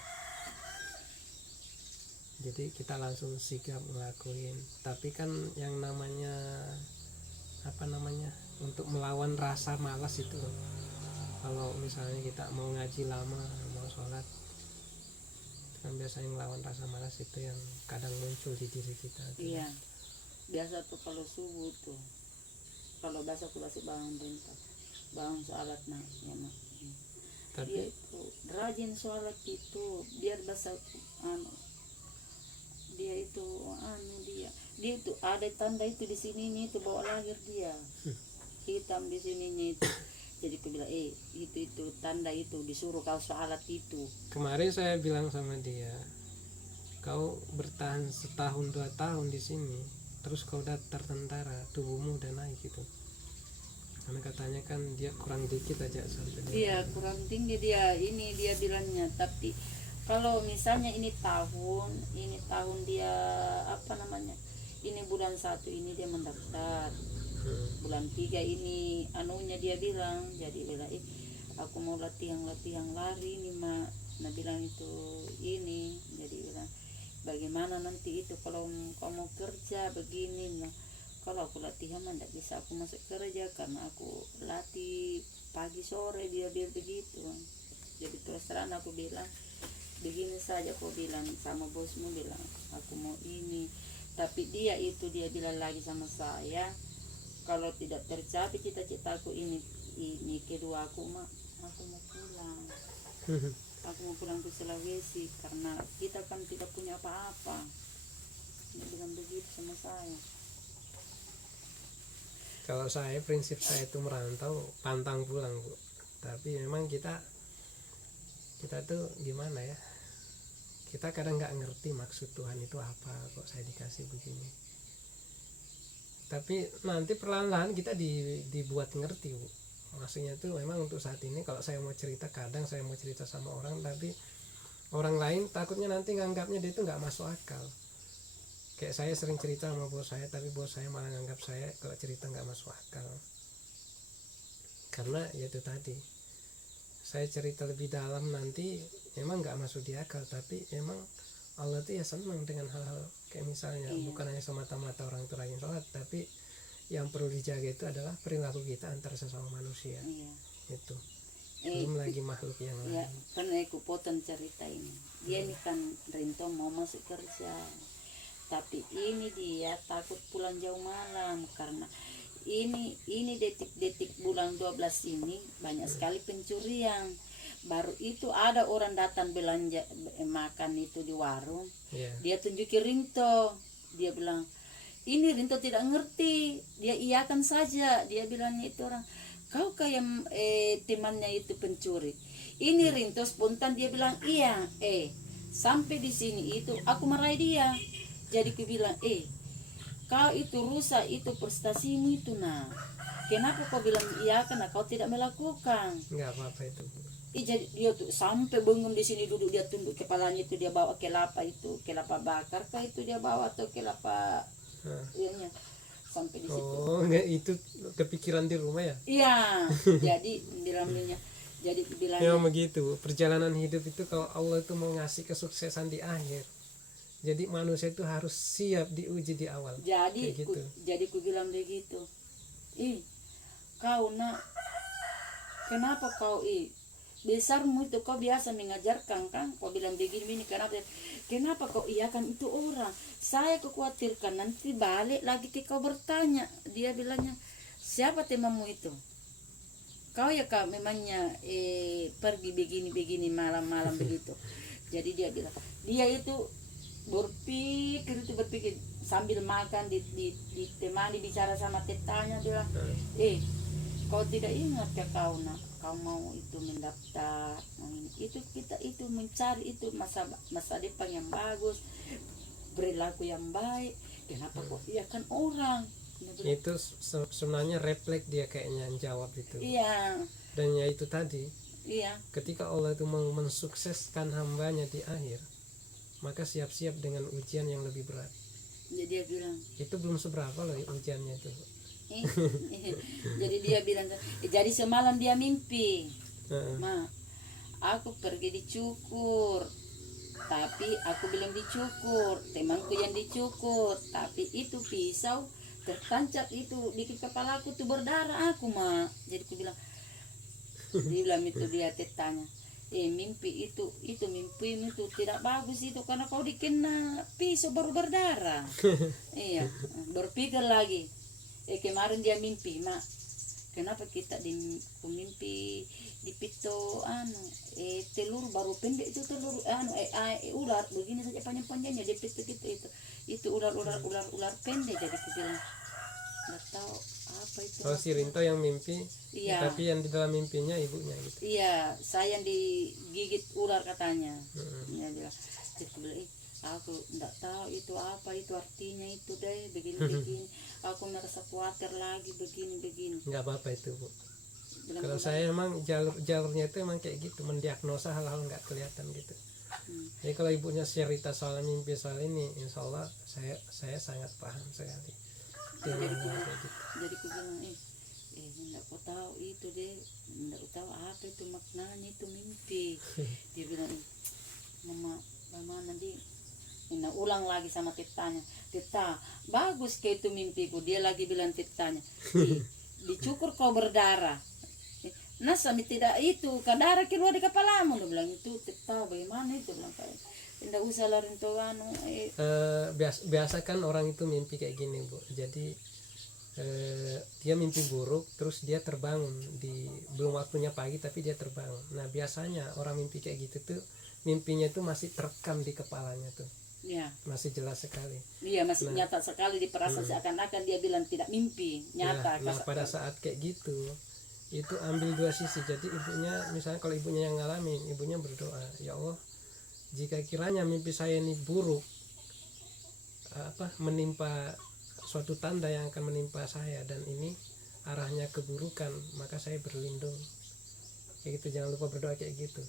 Jadi kita langsung sigap ngelakuin. Tapi kan yang namanya untuk melawan rasa malas itu loh. Kalau misalnya kita mau ngaji lama, mau sholat, kan biasanya melawan rasa malas itu yang kadang muncul di diri kita. Iya, biasa tuh kalau subuh tuh, kalau biasa aku masih bangun sholat ya mak. Tapi Dia itu rajin sholat itu, biar bahasa dia itu dia itu ada tanda itu di sininya itu bawa lahir dia hitam di sininya itu. Jadi aku bilang itu tanda itu disuruh kau sholat itu. kemarin saya bilang sama dia, kau bertahan 1-2 tahun di sini, terus kau daftar tentara, tubuhmu udah naik gitu. Karena katanya kan dia kurang dikit aja sampai Iya kurang tinggi dia bilangnya. Tapi kalau misalnya ini tahun dia apa namanya, ini bulan 1 ini dia mendaftar, bulan 3 ini anunya dia bilang, jadi bilang aku mau latihan lari nih mak. Nah bilang itu ini, jadi bilang bagaimana nanti itu kalau kamu mau kerja begini. Nah kalau aku latihan tidak bisa aku masuk kerja karena aku latih pagi sore, dia begitu. Jadi terus terang aku bilang begini saja, aku bilang sama bosmu, bilang aku mau ini. Tapi dia bilang lagi sama saya, kalau tidak tercapai cita-citaku ini kedua aku mau pulang. Aku mau pulang ke Sulawesi karena kita kan tidak punya apa-apa. Dia bilang begitu sama saya. Kalau saya, prinsip saya itu merantau pantang pulang Bu. Tapi memang kita tuh gimana ya, kita kadang nggak ngerti maksud Tuhan itu apa, kok saya dikasih begini. Tapi nanti perlahan-lahan kita dibuat ngerti Bu. Maksudnya tuh memang untuk saat ini kalau saya mau cerita, kadang saya mau cerita sama orang, tapi orang lain takutnya nanti nganggapnya dia itu nggak masuk akal. Kayak saya sering cerita sama bos saya, tapi bos saya malah nganggap saya kalau cerita nggak masuk akal. Karena ya itu tadi, saya cerita lebih dalam nanti memang nggak masuk di akal, tapi emang Allah tuh ya senang dengan hal-hal kayak misalnya bukan hanya semata-mata orang itu rajin sholat, tapi yang perlu dijaga itu adalah perilaku kita antar sesama manusia. Itu belum lagi makhluk yang ya lain. kan aku potong cerita ini. Dia ini kan Rinto mau masuk kerja, tapi ini dia takut pulang jauh malam karena ini detik-detik bulan 12 ini banyak sekali pencurian. Baru itu ada orang datang belanja makan itu di warung. Dia tunjukin Rinto, dia bilang ini Rinto tidak ngerti, dia iyakan saja. Dia bilangnya itu orang, kau kayak temannya itu pencuri. Ini Rinto spontan dia bilang iya. Sampai di sini itu aku marahi dia. Jadi aku bilang kau itu rusak itu prestasi itu nah. Kenapa kau bilang iya karena kau tidak melakukan? Nggak apa-apa itu, Bu. Jadi dia tuh sampai bangun di sini duduk, dia tunduk kepalanya itu, dia bawa kelapa itu, kelapa bakar kah itu dia bawa atau kelapa ianya sampai di situ. Oh, enggak, itu kepikiran di rumah ya? Iya, jadi bilangnya, jadi bilangnya. Memang begitu, perjalanan hidup itu kalau Allah itu mau ngasih kesuksesan di akhir. Jadi manusia itu harus siap diuji di awal. Jadi gitu. Jadi ku bilang begitu. Kau nak, kenapa kau besarmu itu kau biasa mengajarkan kan, kau bilang begini kenapa kau iyakan itu orang? Saya kekhawatirkan nanti balik lagi ke kau bertanya. Dia bilangnya siapa temanmu itu? Kau ya kak memangnya pergi begini malam-malam begitu. Jadi dia bilang dia itu berpikir sambil makan ditemani bicara sama tetanya, bilang kau tidak ingat ya kau nak, kau mau itu mendaftar itu kita itu mencari itu masa depan yang bagus, perilaku yang baik, kenapa kok iyakan orang? Itu sebenarnya refleks dia kayaknya yang jawab itu. Iya. Dan ya itu tadi. Iya. Ketika Allah itu mau mensukseskan hambanya di akhir, maka siap-siap dengan ujian yang lebih berat. Jadi dia bilang itu belum seberapa loh ujiannya itu. Jadi dia bilang jadi semalam dia mimpi, Ma, aku pergi dicukur, tapi aku belum dicukur, temanku yang dicukur, tapi itu pisau tertancap itu di kepalaku tuh berdarah aku, Ma. Jadi aku bilang, dia bilang itu dia tetanya, mimpi itu mimpimu itu tidak bagus itu karena kau dikena pisau baru berdarah. Iya, berpikir lagi. Kemarin dia mimpi, Mak, kenapa kita mimpi di pito telur baru pendek itu telur ular begini saja panjang-panjangnya di pito itu ular pendek. Jadi aku bilang nggak tahu apa itu. Oh, si Rinto yang mimpi, iya. Tapi yang di dalam mimpinya ibunya gitu. Iya, saya yang digigit ular katanya. Ya, bilang, jadi aku bilang, aku enggak tahu itu apa itu artinya itu deh begini. Aku merasa khawatir lagi begini. Nggak apa-apa itu, Bu. Kalau saya emang jalurnya itu emang kayak gitu, mendiagnosa hal-hal nggak kelihatan gitu. Jadi kalau ibunya cerita soal mimpi soal ini, insya Allah saya sangat paham sekali. Jadi aku bilang enggak aku tahu itu deh, enggak tahu apa itu maknanya itu mimpi. Dia bilang mama nanti ulang lagi sama tetanya, teta bagus kayak itu mimpiku. Dia lagi bilang tetanya dicukur kau berdarah, nasa tidak itu darah keluar di kepalamu. Dia bilang itu teta bagaimana itu, bilang kayak tidak usah larin tuanu. Biasa kan orang itu mimpi kayak gini, Bu. Jadi dia mimpi buruk terus dia terbangun di belum waktunya pagi tapi dia terbangun. Nah biasanya orang mimpi kayak gitu tuh mimpinya tuh masih terekam di kepalanya tuh. Ya. Masih jelas sekali. Iya, masih nyata sekali di perasaan seakan-akan dia bilang tidak mimpi, nyata. Nah pada saat kayak gitu itu ambil dua sisi. Jadi ibunya, misalnya kalau ibunya yang ngalamin, ibunya berdoa, ya Allah, jika kiranya mimpi saya ini buruk, menimpa suatu tanda yang akan menimpa saya dan ini arahnya keburukan, maka saya berlindung. Kayak gitu, jangan lupa berdoa kayak gitu.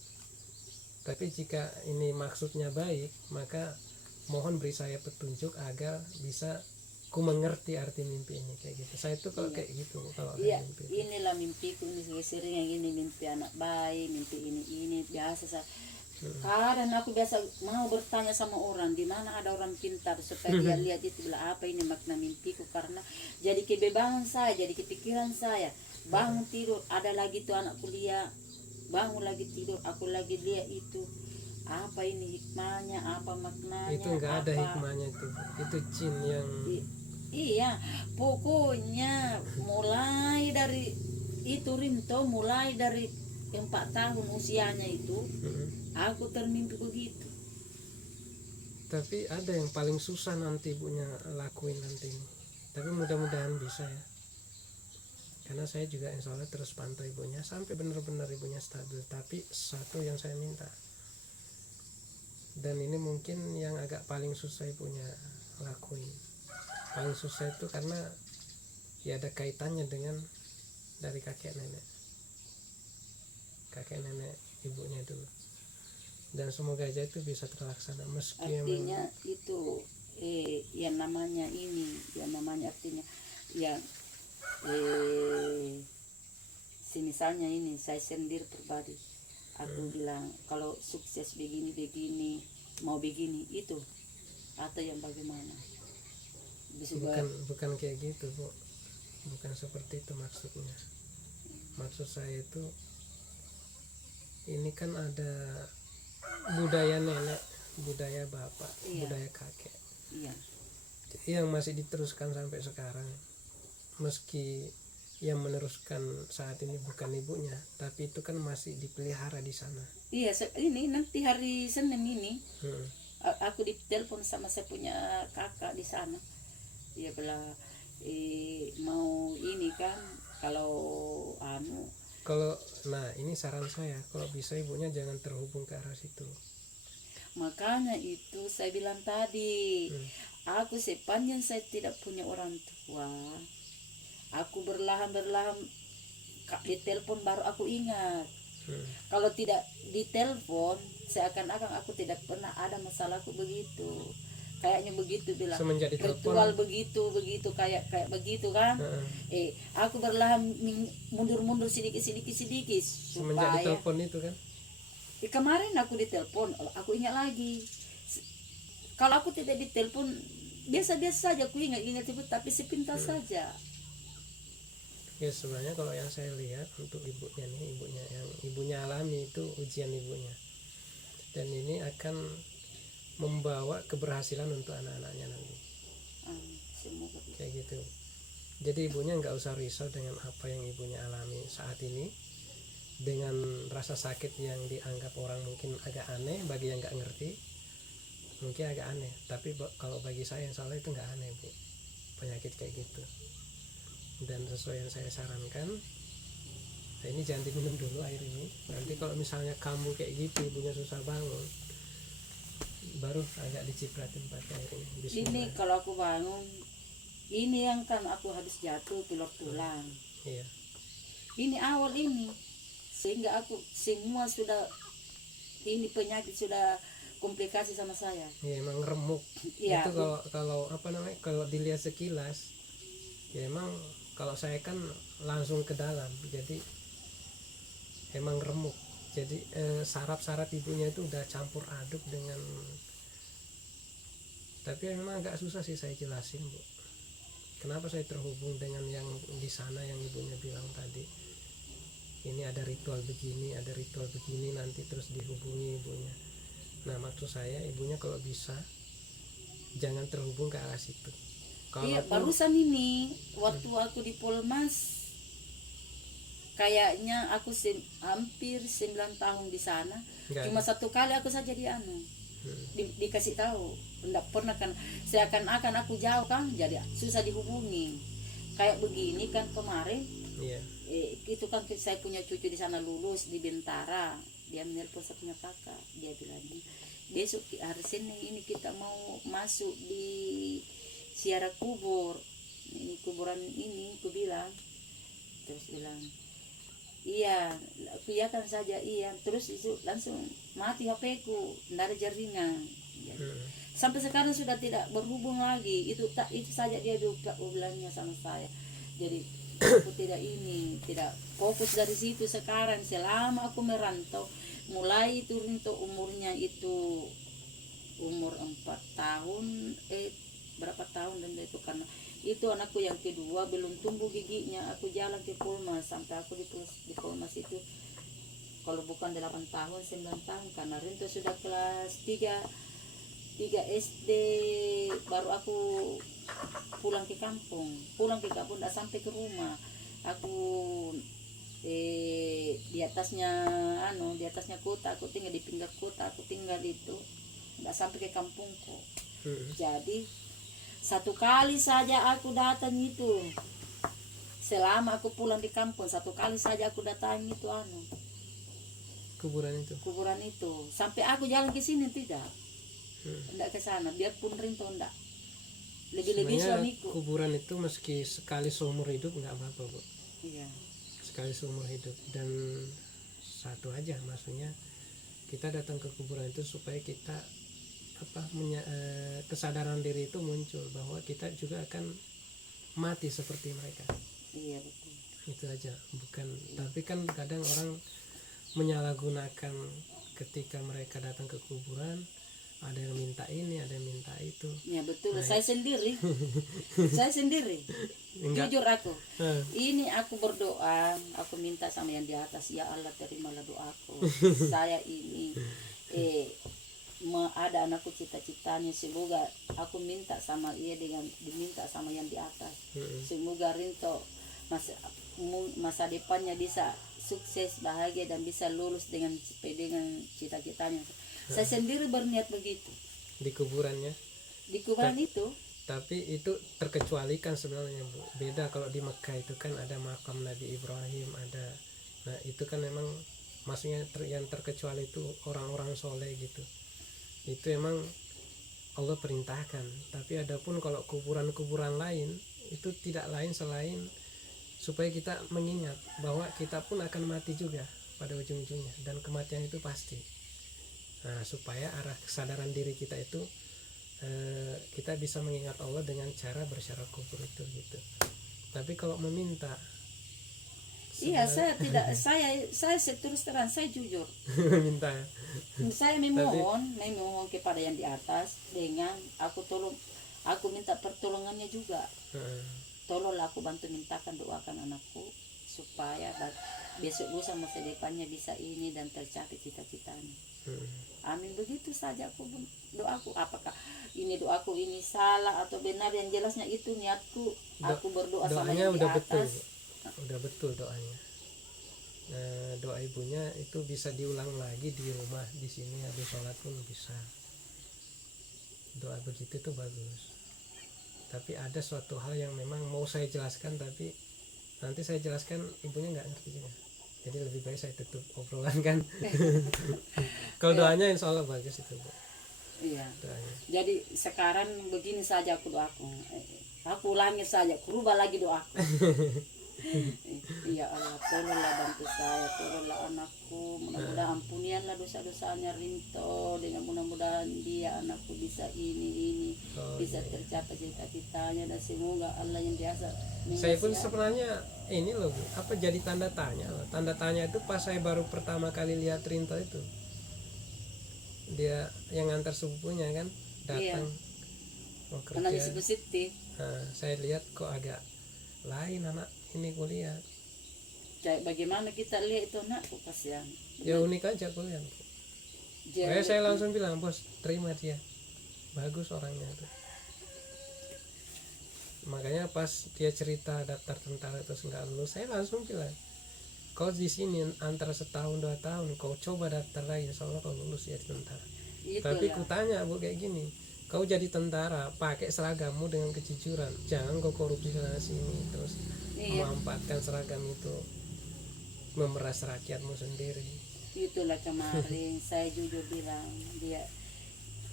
Tapi jika ini maksudnya baik, maka mohon beri saya petunjuk agar bisa ku mengerti arti mimpi ini, kayak gitu. Saya tuh kalau kayak gitu kalau mimpi. Inilah mimpiku ini sering yang ini, mimpi anak bayi, mimpi ini biasa saya. Kadang aku biasa mau bertanya sama orang, di mana ada orang pintar supaya dia lihat itu, bilang apa ini makna mimpiku, karena jadi kebebasan saya, jadi kepikiran saya. Bangun tidur, ada lagi tuh anak kuliah bangun lagi tidur aku lagi lihat itu apa ini hikmahnya, apa maknanya, Itu nggak ada apa. hikmahnya itu jin yang Iya, pokoknya mulai dari itu Rinto, mulai dari 4 tahun usianya itu, aku termimpi begitu. Tapi ada yang paling susah nanti ibunya lakuin nanti ini. Tapi mudah-mudahan bisa ya. Karena saya juga insya Allah terus pantau ibunya sampai benar-benar ibunya stabil. Tapi satu yang saya minta, dan ini mungkin yang agak paling susah ibunya lakuin. Paling susah itu karena ya ada kaitannya dengan dari kakek nenek ibunya dulu. Dan semoga aja itu bisa terlaksana meski Artinya itu yang namanya ini, yang namanya artinya ya misalnya ini saya sendiri pribadi aku bilang kalau sukses begini mau begini itu atau yang bagaimana bisa bukan kayak gitu Bu, bukan seperti itu maksudnya. Maksud saya itu ini kan ada budaya nenek, budaya bapak, budaya kakek, yang masih diteruskan sampai sekarang. Meski yang meneruskan saat ini bukan ibunya, tapi itu kan masih dipelihara di sana. Iya, ini nanti hari Senin ini aku ditelepon sama saya punya kakak di sana. Dia bilang mau ini kan nah ini saran saya, kalau bisa ibunya jangan terhubung ke arah situ. Makanya itu saya bilang tadi, aku sepanjang saya tidak punya orang tua, aku berlahan ditelepon baru aku ingat. Kalau tidak ditelepon, seakan-akan aku tidak pernah ada masalahku begitu. Kayaknya begitu bilang. Semenjak ritual begitu kayak begitu kan. Aku berlahan mundur sedikit semenjak ditelepon itu kan. Kemarin aku ditelepon, aku ingat lagi. Kalau aku tidak ditelepon biasa-biasa saja, aku ingat itu tapi sepintas saja. Ya sebenarnya kalau yang saya lihat untuk ibunya yang ibunya alami itu ujian ibunya, dan ini akan membawa keberhasilan untuk anak-anaknya nanti. Semoga kayak gitu. Jadi ibunya nggak usah risau dengan apa yang ibunya alami saat ini, dengan rasa sakit yang dianggap orang mungkin agak aneh, bagi yang nggak ngerti mungkin agak aneh, tapi kalau bagi saya yang salah itu nggak aneh Bu, penyakit kayak gitu. Dan sesuai yang saya sarankan, nah ini jangan diminum dulu air ini. Nanti kalau misalnya kamu kayak gitu ibunya susah bangun, baru agak dicipratin pakai air ini. Bismillah. Ini kalau aku bangun, ini yang kan aku habis jatuh pilor tulang. Iya. Ini awal ini, sehingga aku semua sudah ini penyakit sudah komplikasi sama saya. Iya emang remuk. Iya. Itu kalau kalau dilihat sekilas, ya emang kalau saya kan langsung ke dalam, jadi emang remuk. Jadi saraf-saraf ibunya itu udah campur aduk dengan, tapi memang agak susah sih saya jelasin Bu. Kenapa saya terhubung dengan yang di sana yang ibunya bilang tadi. Ini ada ritual begini, nanti terus dihubungi ibunya. Nah maksud saya ibunya kalau bisa jangan terhubung ke arah situ. Iya, barusan ini waktu aku di Polmas, kayaknya aku hampir 9 tahun di sana. Cuma satu kali aku saja dikasih tahu. Tidak pernah kan, seakan-akan aku jauh kan, jadi susah dihubungi. Kayak begini kan kemarin. Iya. Itu kan saya punya cucu di sana lulus di Bintara. Dia menelpon saya punya kakak. Dia bilang besok hari Senin ini kita mau masuk di ziarah kubur, ini kuburan ini, aku bilang. Terus bilang iya, aku iyakan saja iya. Terus itu langsung mati HP-ku, tidak ada jaringan. Sampai sekarang sudah tidak berhubung lagi. Itu saja dia bilangnya sama saya. Jadi aku tidak fokus dari situ sekarang. Selama aku merantau, mulai turun untuk umurnya itu umur 4 tahun berapa tahun dan itu, karena itu anakku yang kedua belum tumbuh giginya. Aku jalan ke Polmas sampai aku di Polmas itu kalau bukan 8 tahun 9 tahun, karena Rinto sudah kelas 3 SD baru aku pulang ke kampung tidak sampai ke rumah aku. Di atasnya kota, aku tinggal di pinggir kota, aku tinggal itu nggak sampai ke kampungku. Jadi satu kali saja aku datang itu, selama aku pulang di kampung, satu kali saja aku datang itu kuburan itu sampai aku jalan ke sini tidak ke sana, biarpun Rinto enggak lebih suamiku. Kuburan itu meski sekali seumur hidup nggak apa-apa, Bu. Iya, Sekali seumur hidup. Dan satu aja, maksudnya kita datang ke kuburan itu supaya kita kesadaran diri itu muncul bahwa kita juga akan mati seperti mereka. Iya betul. Itu aja, bukan. Tapi kan kadang orang menyalahgunakan ketika mereka datang ke kuburan, ada yang minta ini, ada yang minta itu. Ya betul. Saya sendiri jujur aku ini aku berdoa, aku minta sama yang di atas, ya Allah terimalah doaku. Saya ini ada anakku cita-citanya, semoga aku minta sama diminta sama yang di atas, semoga Rinto masa depannya bisa sukses, bahagia, dan bisa lulus dengan cita-citanya. Saya sendiri berniat begitu Di kuburannya. di kuburan itu. Tapi itu terkecualikan sebenarnya, Bu. Beda kalau di Mekah itu kan ada makam Nabi Ibrahim, ada. Nah, itu kan memang maksudnya yang terkecuali itu orang-orang soleh gitu. Itu emang Allah perintahkan. Tapi adapun kalau kuburan-kuburan lain itu tidak lain selain supaya kita mengingat bahwa kita pun akan mati juga pada ujung-ujungnya, dan kematian itu pasti. Nah, supaya arah kesadaran diri kita itu kita bisa mengingat Allah dengan cara bersyarat kubur itu gitu. Tapi kalau meminta, iya, saya tidak, saya terus terang, saya jujur minta, saya memohon kepada yang di atas dengan aku minta pertolongannya juga. Tolonglah aku bantu mintakan, doakan anakku supaya besok lusa masa depannya bisa ini dan tercapai cita-citanya. Amin, begitu saja aku doaku. Apakah ini doaku ini salah atau benar, yang jelasnya itu niatku. Aku berdoa sama yang di atas. Udah betul doanya. Doa ibunya itu bisa diulang lagi di rumah, di sini habis sholat pun bisa. Doa begitu tuh bagus. Tapi ada suatu hal yang memang mau saya jelaskan, tapi nanti saya jelaskan ibunya nggak ngerti juga. Jadi lebih baik saya tutup obrolan kan. Kalau doanya insya Allah bagus itu, Bu. Iya. Doanya. Jadi sekarang begini saja aku doaku. Aku ulangi saja, aku rubah lagi doaku. Ya Allah, tolonglah bantu saya, tolonglah anakku, mudah-mudahan ampunianlah dosa-dosanya Rinto, dengan mudah-mudahan dia anakku bisa ini bisa tercapai cita-citanya, dan semoga Allah yang biasa. Saya pun sebenarnya ini loh, Bu, jadi tanda tanya loh. Tanda tanya itu pas saya baru pertama kali lihat Rinto itu, dia yang ngantar sepupunya kan datang mau kerja. Analisis positif. Nah, saya lihat kok agak lain anak ini kuliah. Bagaimana kita lihat itu anakku, kasihan. Ya unik aja kuliah. Saya langsung bilang, bos terima dia, bagus orangnya itu. Makanya pas dia cerita daftar tentara terus nggak lulus, saya langsung bilang, kau di sini antara setahun 2 tahun, kau coba daftar lagi, insya Allah kau lulus ya di tentara. Itulah. Tapi ku tanya, Bu, kayak gini, kau jadi tentara pakai seragammu dengan kejujuran, jangan kau korupsi sana sini terus memanfaatkan seragam itu memeras rakyatmu sendiri. Itulah kemarin saya jujur bilang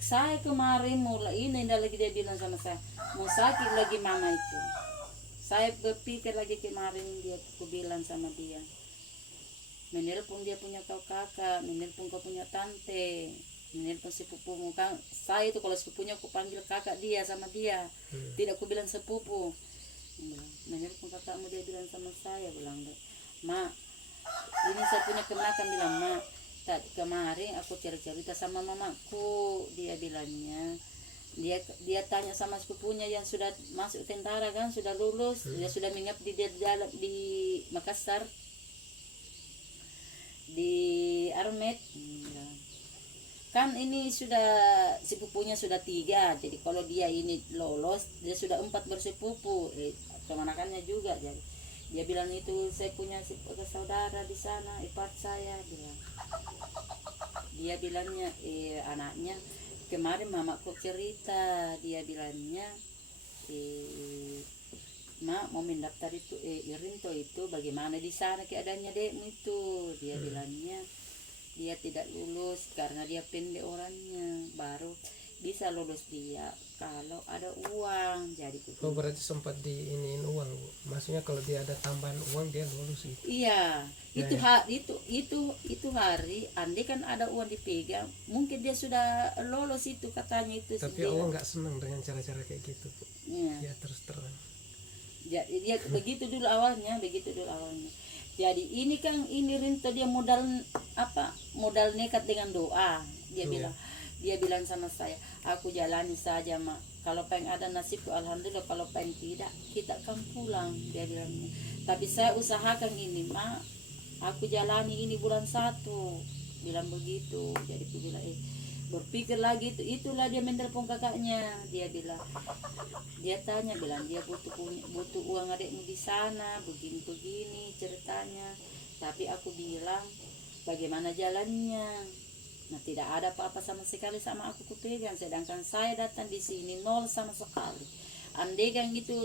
saya kemarin mulai ini lagi dia bilang sama saya, mau sakit lagi mama itu. Saya berpikir lagi kemarin aku bilang sama dia, menelpon dia punya kau kakak, menelpon kau punya tante, menelpon sepupumu kan. Saya itu kalau sepupunya aku panggil kakak dia sama dia, tidak aku bilang sepupu. Menelpon kakakmu, dia bilang sama saya, bilang, Ma, ini saya punya kenakan, bilang, Ma, kemarin aku cerita sama mamaku, dia bilangnya, dia tanya sama sepupunya yang sudah masuk tentara kan, sudah lulus, dia sudah mengabdi di Makassar. di Armet. Kan ini sudah sepupunya sudah 3, jadi kalau dia ini lolos dia sudah 4 bersepupu, kemanakannya juga. Jadi dia bilang itu saya punya saudara di sana, ipar saya bilang. Dia bilangnya anaknya kemarin mamaku cerita, dia bilangnya Mak mau mendaftar itu Irinto itu bagaimana di sana keadaannya dekmu itu, dia bilangnya dia tidak lulus karena dia pendek orangnya, baru bisa lulus dia kalau ada uang. Jadi Oh berarti sempat diiniin uang Bu. Maksudnya kalau dia ada tambahan uang dia lulus gitu. iya Ya, itu ya. itu hari andai kan ada uang dipegang mungkin dia sudah lolos itu katanya itu. Tapi dia, Allah nggak senang dengan cara-cara kayak gitu Bu. iya. Ya terus terang. Jadi dia begitu dulu awalnya. Jadi ini kan ini Rinto dia modal nekat dengan doa. Dia bilang sama saya, aku jalani saja Mak. Kalau pengen ada nasibku alhamdulillah, kalau pengen tidak kita akan pulang, dia bilang. Tapi saya usahakan ini Mak, aku jalani ini bulan 1, bilang begitu. Jadi aku bilang berpikir lagi itulah dia menelpon kakaknya, dia bilang, dia tanya bilang dia butuh uang adikmu di sana begini ceritanya. Tapi aku bilang bagaimana jalannya, nah tidak ada apa-apa sama sekali sama aku kupegang, sedangkan saya datang di sini 0 sama sekali. Andai kan itu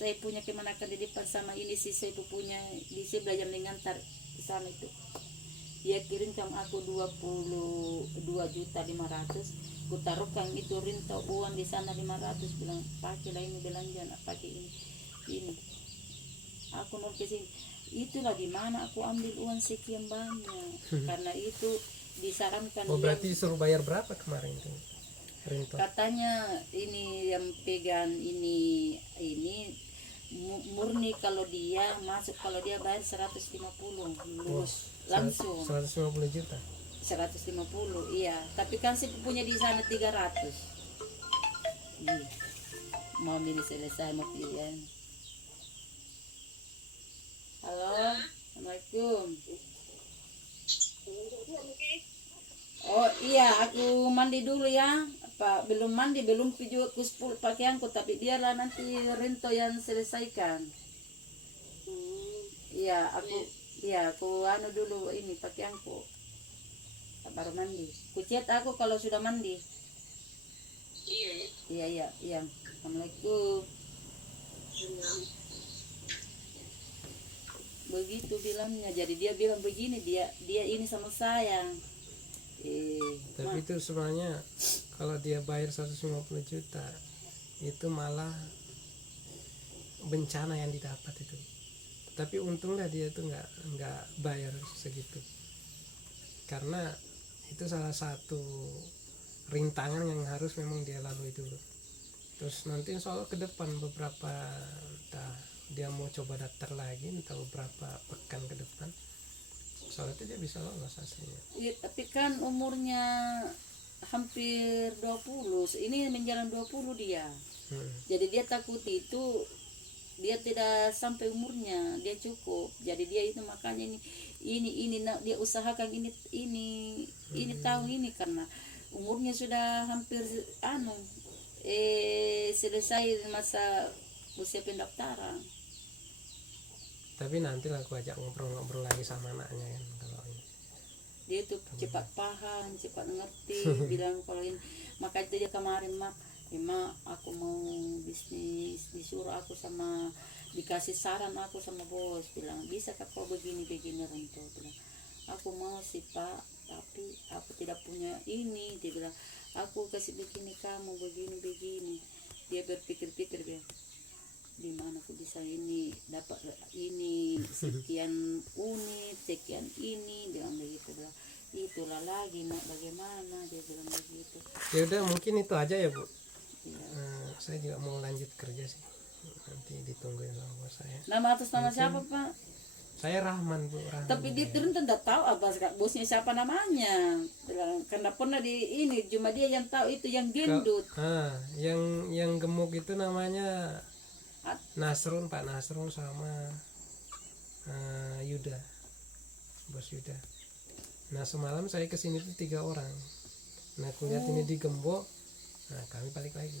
saya punya kemanakan di depan sama ini sih saya punya di sebelah jam ngantar di sana itu, dia kirimkan aku 22.500.000, ku taruhkan itu Rinto uang di sana 500, bilang pakailah ini belanja, pakai ini aku nol ke sini. Itulah gimana aku ambil uang sekian banyak karena itu disarankan. Oh berarti suruh bayar berapa kemarin itu Rinto? Katanya ini yang pegang ini murni kalau dia masuk, kalau dia bayar 150 lulus langsung 150 juta. 150, iya. Tapi kan si punya di sana 300. Mau ini selesai mau pilihan. Halo, assalamualaikum. Oh iya, aku mandi dulu ya. Apa belum mandi, belum juga kuspul pakaianku, tapi biarlah nanti Rinto yang selesaikan. Iya, aku anu dulu ini pakaianku. Baru mandi. Kucet aku kalau sudah mandi. Iya. Assalamualaikum. Begitu bilangnya. Jadi dia bilang begini, dia ini sama saya. Tapi itu sebenarnya kalau dia bayar 150 juta itu malah bencana yang didapat itu. Tapi untunglah dia itu nggak bayar segitu, karena itu salah satu rintangan yang harus memang dia lalui dulu. Terus nanti soal ke depan beberapa, entah dia mau coba daftar lagi, entah beberapa pekan ke depan, soal itu dia bisa lolos aslinya. Ya, tapi kan umurnya hampir 20, ini menjalan 20 dia. Jadi dia takut itu dia tidak sampai umurnya, dia cukup. Jadi dia itu makanya ini dia usahakan ini tahun ini karena umurnya sudah hampir selesai masa usia pendaftaran. Tapi nanti lah aku ajak ngobrol-ngobrol lagi sama anaknya kan, kalau ini. Dia tuh cepat paham, cepat ngerti. Bilang kalau ini, makanya dia kemarin Mak, aku mau bisnis, disuruh aku sama dikasih saran aku sama bos, bilang bisa kau begini Rinto, bilang aku mau sih Pak, tapi aku tidak punya ini. Dia bilang aku kasih begini kamu begini. Dia berpikir-pikir bilang di mana aku bisa ini dapat ini sekian unit sekian ini, bilang begitu. Bilang itulah lagi Nak, bagaimana, dia bilang begitu. Ya udah mungkin itu aja ya Bu. Ya. Saya juga mau lanjut kerja sih, nanti ditungguin sama bos saya. Nama atas nama siapa Pak? Saya Rahman Bu, Rahman. Tapi dia tidak tahu apa bosnya siapa namanya. Bilang karena pernah di ini cuma dia yang tahu itu yang gendut. Yang gemuk itu namanya Nasrun, Pak Nasrun sama Yuda, bos Yuda. Nah semalam saya kesini tuh 3 orang. Nah aku lihat ini di Gembok. Nah kami balik lagi,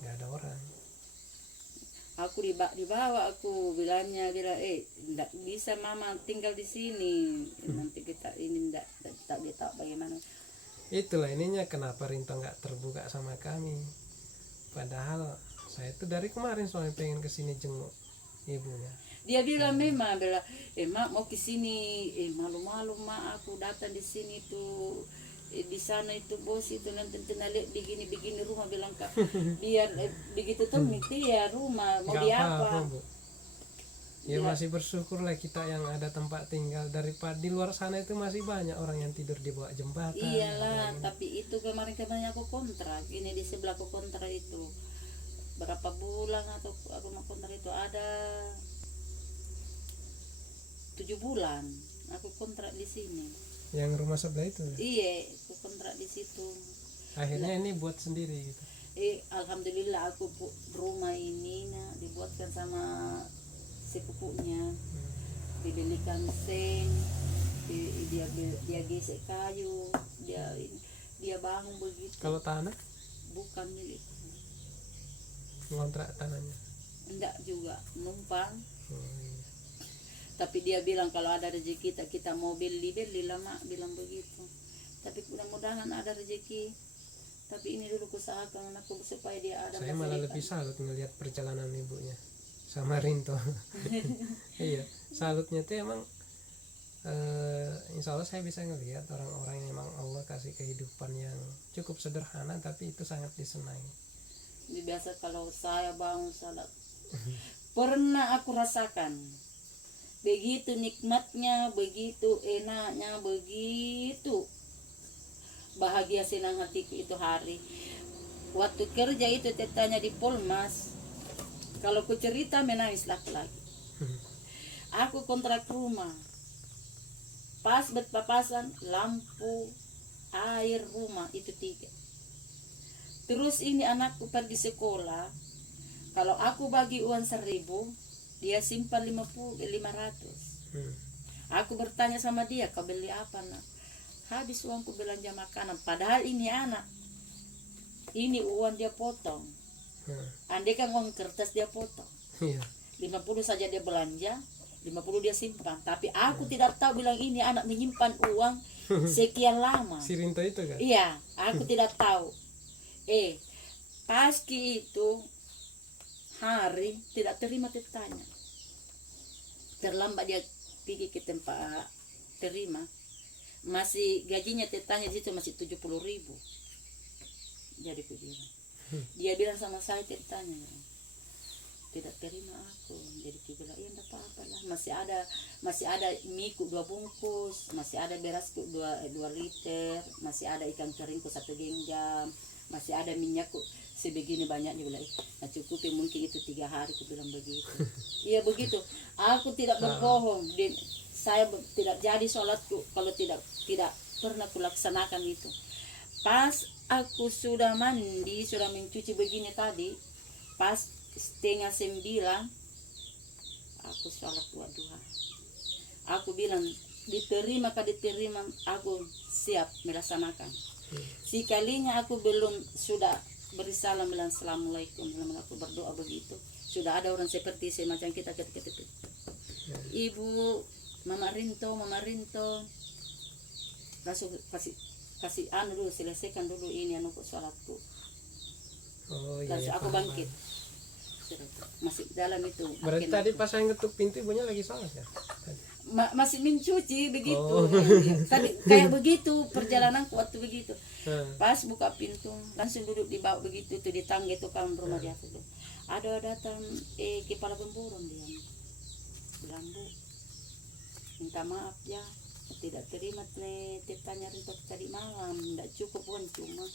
nggak ada orang. Aku dibawa aku bilang enggak bisa mama tinggal di sini, nanti kita ini enggak tahu dia tahu bagaimana. Itulah ininya kenapa Rinto nggak terbuka sama kami. Padahal saya tuh dari kemarin soalnya pengen kesini jenguk ibunya. Dia bilang memang mak mau ke sini, malu-malu mak aku datang di sini tuh. Di sana itu bos itu nanti lihat begini rumah bilang kak biar begitu tuh ya rumah mau Nggak dia apa-apa, apa. Bu. Ya masih bersyukur lah kita yang ada tempat tinggal, daripada di luar sana itu masih banyak orang yang tidur di bawah jembatan. Iyalah, tapi itu kemarin aku kontrak ini di sebelah aku kontrak itu berapa bulan atau aku mau kontrak itu ada 7 bulan aku kontrak di sini. Yang rumah sebelah itu. Iya, aku kontrak di situ. Akhirnya ini buat sendiri gitu. Alhamdulillah aku rumah ini dibuatkan sama sepupunya. Dibelikan seng, dia gesek kayu, dia bangun begitu. Kalau tanah Bukan milik, ngontrak tanahnya. enggak juga numpang. Oh, iya. Tapi dia bilang kalau ada rezeki kita mau beli lah mak bilang begitu. Tapi mudah-mudahan ada rezeki. Tapi ini dulu usahakan aku supaya dia ada. Saya malah lebih salut melihat perjalanan ibunya sama Rinto. Iya, salutnya tuh emang insya Allah saya bisa ngelihat orang-orang yang memang Allah kasih kehidupan yang cukup sederhana tapi itu sangat disenangi. Ini biasa kalau saya bangun salat pernah aku rasakan begitu nikmatnya, begitu enaknya, begitu bahagia senang hatiku itu hari waktu kerja itu tetanya di Polmas. Kalau ku cerita menangis laki-laki. Aku kontrak rumah, pas berpapasan lampu air rumah itu 3. Terus ini anakku pergi sekolah, kalau aku bagi uang 1.000 dia simpan 500. Aku bertanya sama dia, kau beli apa nak? Habis uangku belanja makanan. Padahal ini anak, ini uang dia potong. Andai kan uang kertas dia potong. 50 saja dia belanja, 50 dia simpan. Tapi aku tidak tahu bilang ini anak menyimpan uang sekian lama. Si Rinto itu kan? Iya, aku tidak tahu. Paski itu hari tidak terima tetanya. Terlambat dia pergi ke tempat terima. Masih gajinya tetanya di situ masih 70.000. Jadi aku bilang. Dia bilang sama saya tetanya tidak terima aku. Jadi aku bilang iya enggak apa-apa lah. Masih ada miku 2 bungkus, masih ada berasku 2 liter, masih ada ikan keringku 1 genggam, masih ada minyakku sebegini banyaknya. Bilang nah cukupi mungkin itu 3 hari, aku bilang begitu. Iya begitu, aku tidak berbohong. Saya tidak jadi sholatku kalau tidak pernah kulaksanakan itu. Pas aku sudah mandi, sudah mencuci begini tadi, pas 8:30 aku sholat duha. Aku bilang diterima, aku siap melaksanakan. Sekalinya aku belum sudah berisalam bilang assalamualaikum, aku berdoa begitu. Sudah ada orang seperti semacam kita ketik-ketik. Ibu Mama Rinto langsung kasih dulu, selesaikan dulu ini sholatku. Oh iya. Langsung aku bangkit. Masih dalam itu. Berarti tadi pas saya ngetuk pintu ibunya lagi sholat ya? Masih mencuci begitu. Tadi kayak begitu perjalananku waktu begitu. Pas buka pintu langsung duduk di bawah begitu tuh di tangga itu kan rumah di atas tuh. Ada datang kepala pemborong dia. Bilang Bu, minta maaf ya, tidak terima tetanya Rinto tadi malam, tidak cukup uang cuma.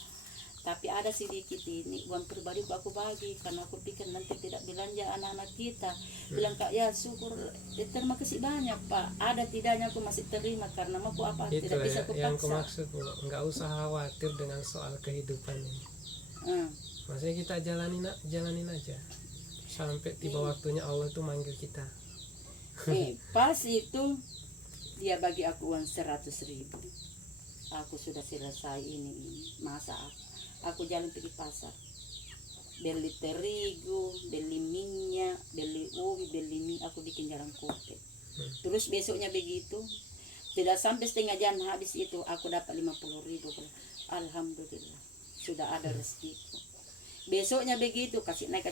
Tapi ada sedikit ini uang pribadi aku bagi karena aku pikir nanti tidak belanja anak-anak kita. Bilang Kak ya syukur, terima kasih banyak Pak. Ada tidaknya aku masih terima karena aku apa Itu tidak bisa kupaksa. Yang aku maksud Bu, nggak usah khawatir dengan soal kehidupan ini. Maksudnya kita jalanin aja sampai tiba waktunya Allah tuh manggil kita. Pas itu Dia bagi aku uang 100.000. Aku sudah selesai ini. Masa aku jalan pergi pasar. Beli terigu, beli minyak, beli ubi, beli mie, aku bikin jarang kopi. Terus besoknya begitu, tidak sampai setengah jam habis itu, aku dapat 50.000. Alhamdulillah, sudah ada rezekiku. Besoknya begitu, kasih naik.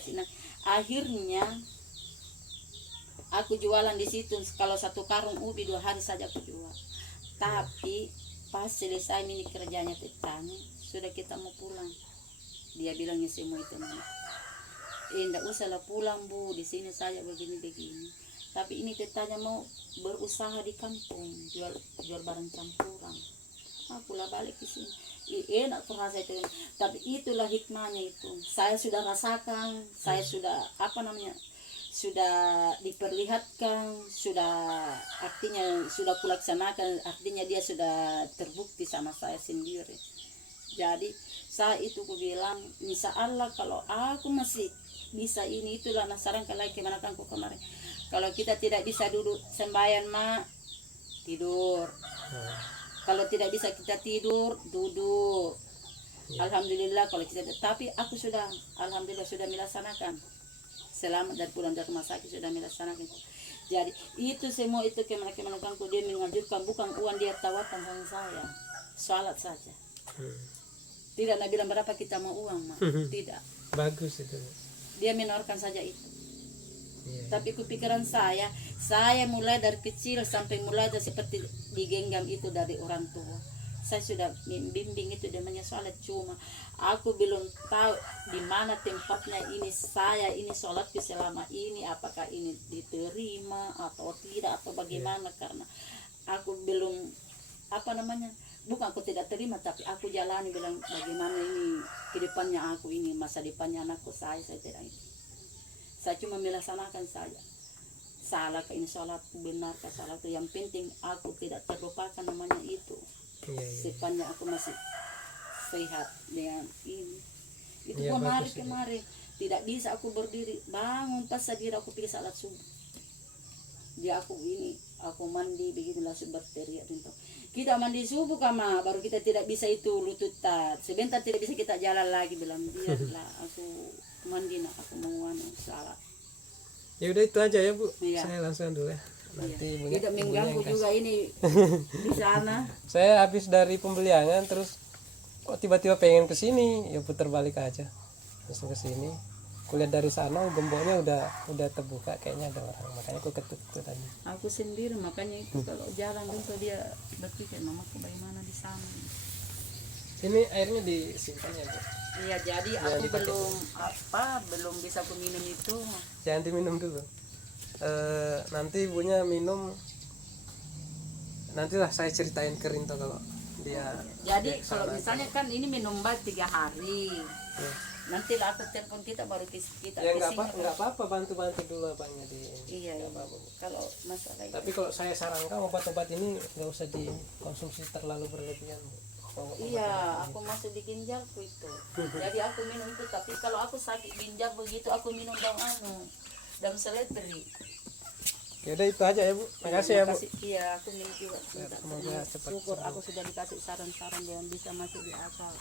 Akhirnya, aku jualan di situ. Kalau 1 karung ubi 2 hari saja aku jual. Tapi pas selesai mini kerjanya tetanya, sudah kita mau pulang. Dia bilangnya semua itu, enggak usahlah pulang Bu, di sini saya begini. Tapi ini tetanya mau berusaha di kampung, jual barang campuran. Akulah balik ke sini. Enak tuh rasa itu. Tapi itulah hikmahnya itu. Saya sudah rasakan, saya sudah sudah diperlihatkan, sudah artinya sudah kulaksanakan, artinya dia sudah terbukti sama saya sendiri. Jadi saya itu ku bilang, insya Allah kalau aku masih bisa ini, itulah nasaran kalau gimana kan ku kemarin. Kalau kita tidak bisa duduk sembahyang tidur. Kalau tidak bisa kita tidur, duduk. Alhamdulillah kalau kita, tapi aku sudah, alhamdulillah sudah melaksanakan. Selamat dari pulang dari rumah sakit sudah melaksanakan. Jadi itu semua itu kemana kan dia mengajukan, bukan uang dia tawarkan sama saya. Salat saja. Tidak nak bilang berapa kita mau uang, tidak. Bagus itu. Dia menawarkan saja itu. Yeah. Tapi kepikiran saya mulai dari kecil sampai mulai dari seperti digenggam itu dari orang tua. Saya sudah membimbing itu namanya sholat, cuma aku belum tahu di mana tempatnya ini saya ini sholatku selama ini, apakah ini diterima atau tidak atau bagaimana, karena aku belum bukan aku tidak terima, tapi aku jalani bilang bagaimana ini kedepannya aku ini, masa depannya anakku saya tidak ini. Saya cuma melaksanakan saja. Salah ke ini sholat, benar ke salah itu, yang penting aku tidak terlupakan namanya itu. Sepanjang aku masih sehat dengan ini. Itu pun hari kemarin tidak bisa aku berdiri, bangun pas sadar aku pergi salat subuh. Dia aku mandi begitu langsung berteriak itu. Kita mandi subuh kama baru kita tidak bisa itu lututan. Sebentar tidak bisa kita jalan lagi, bilang biarlah aku mandi aku mau salat. Ya udah itu aja ya Bu. Iya. Saya langsung dulu ya. Nanti tidak mengganggu juga ini di sana. Saya habis dari pembeliangan terus kok tiba-tiba pengen ke sini, ya putar balik aja. Langsung ke sini. Kulihat dari sana gemboknya udah terbuka, kayaknya ada orang, makanya aku ketuk tadi. Aku sendiri makanya itu kalau jalan itu dia berpikir mamaku bagaimana di sana. Ini airnya disimpan ya Bu. Iya, jadi aku belum bisa aku minum itu. Jangan diminum dulu. Nanti ibunya minum, nantilah saya ceritain ke Rinto kalau dia. Jadi kalau misalnya kan ini minum obat 3 hari. Ya. Nanti lah aku telepon kita baru kita Ya nggak apa-apa, bantu dulu abangnya di. Iya. Kalau masalah itu. Tapi kalau saya sarankan obat-obat ini nggak usah dikonsumsi terlalu berlebihan. Iya, aku masuk di ginjalku itu. Jadi aku minum itu, tapi kalau aku sakit ginjal begitu aku minum daun seledri. Ya udah itu aja ya Bu. Makasih ya Bu. Iya, aku minum juga. Semoga cepat syukur sembuh. aku sudah dikasih saran-saran yang bisa masuk di akal.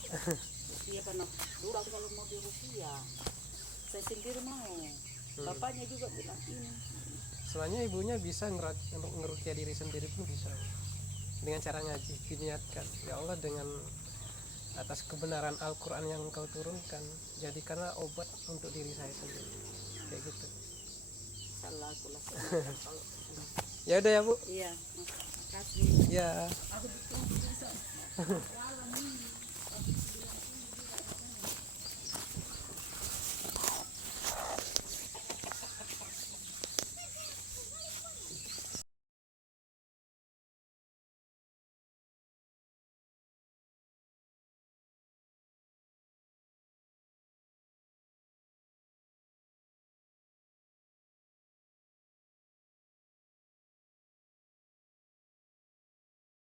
Iya, karena dulu aku kalau mau di Rusia, saya sendiri mau. Bapaknya juga bilang ini. Soalnya ibunya bisa ngerukia diri sendiri pun bisa. Dengan cara ngaji, diniatkan ya Allah dengan atas kebenaran Al-Quran yang engkau turunkan, jadikanlah obat untuk diri saya sendiri, kayak gitu. Ya udah ya Bu. Iya, makasih. Ya. Aku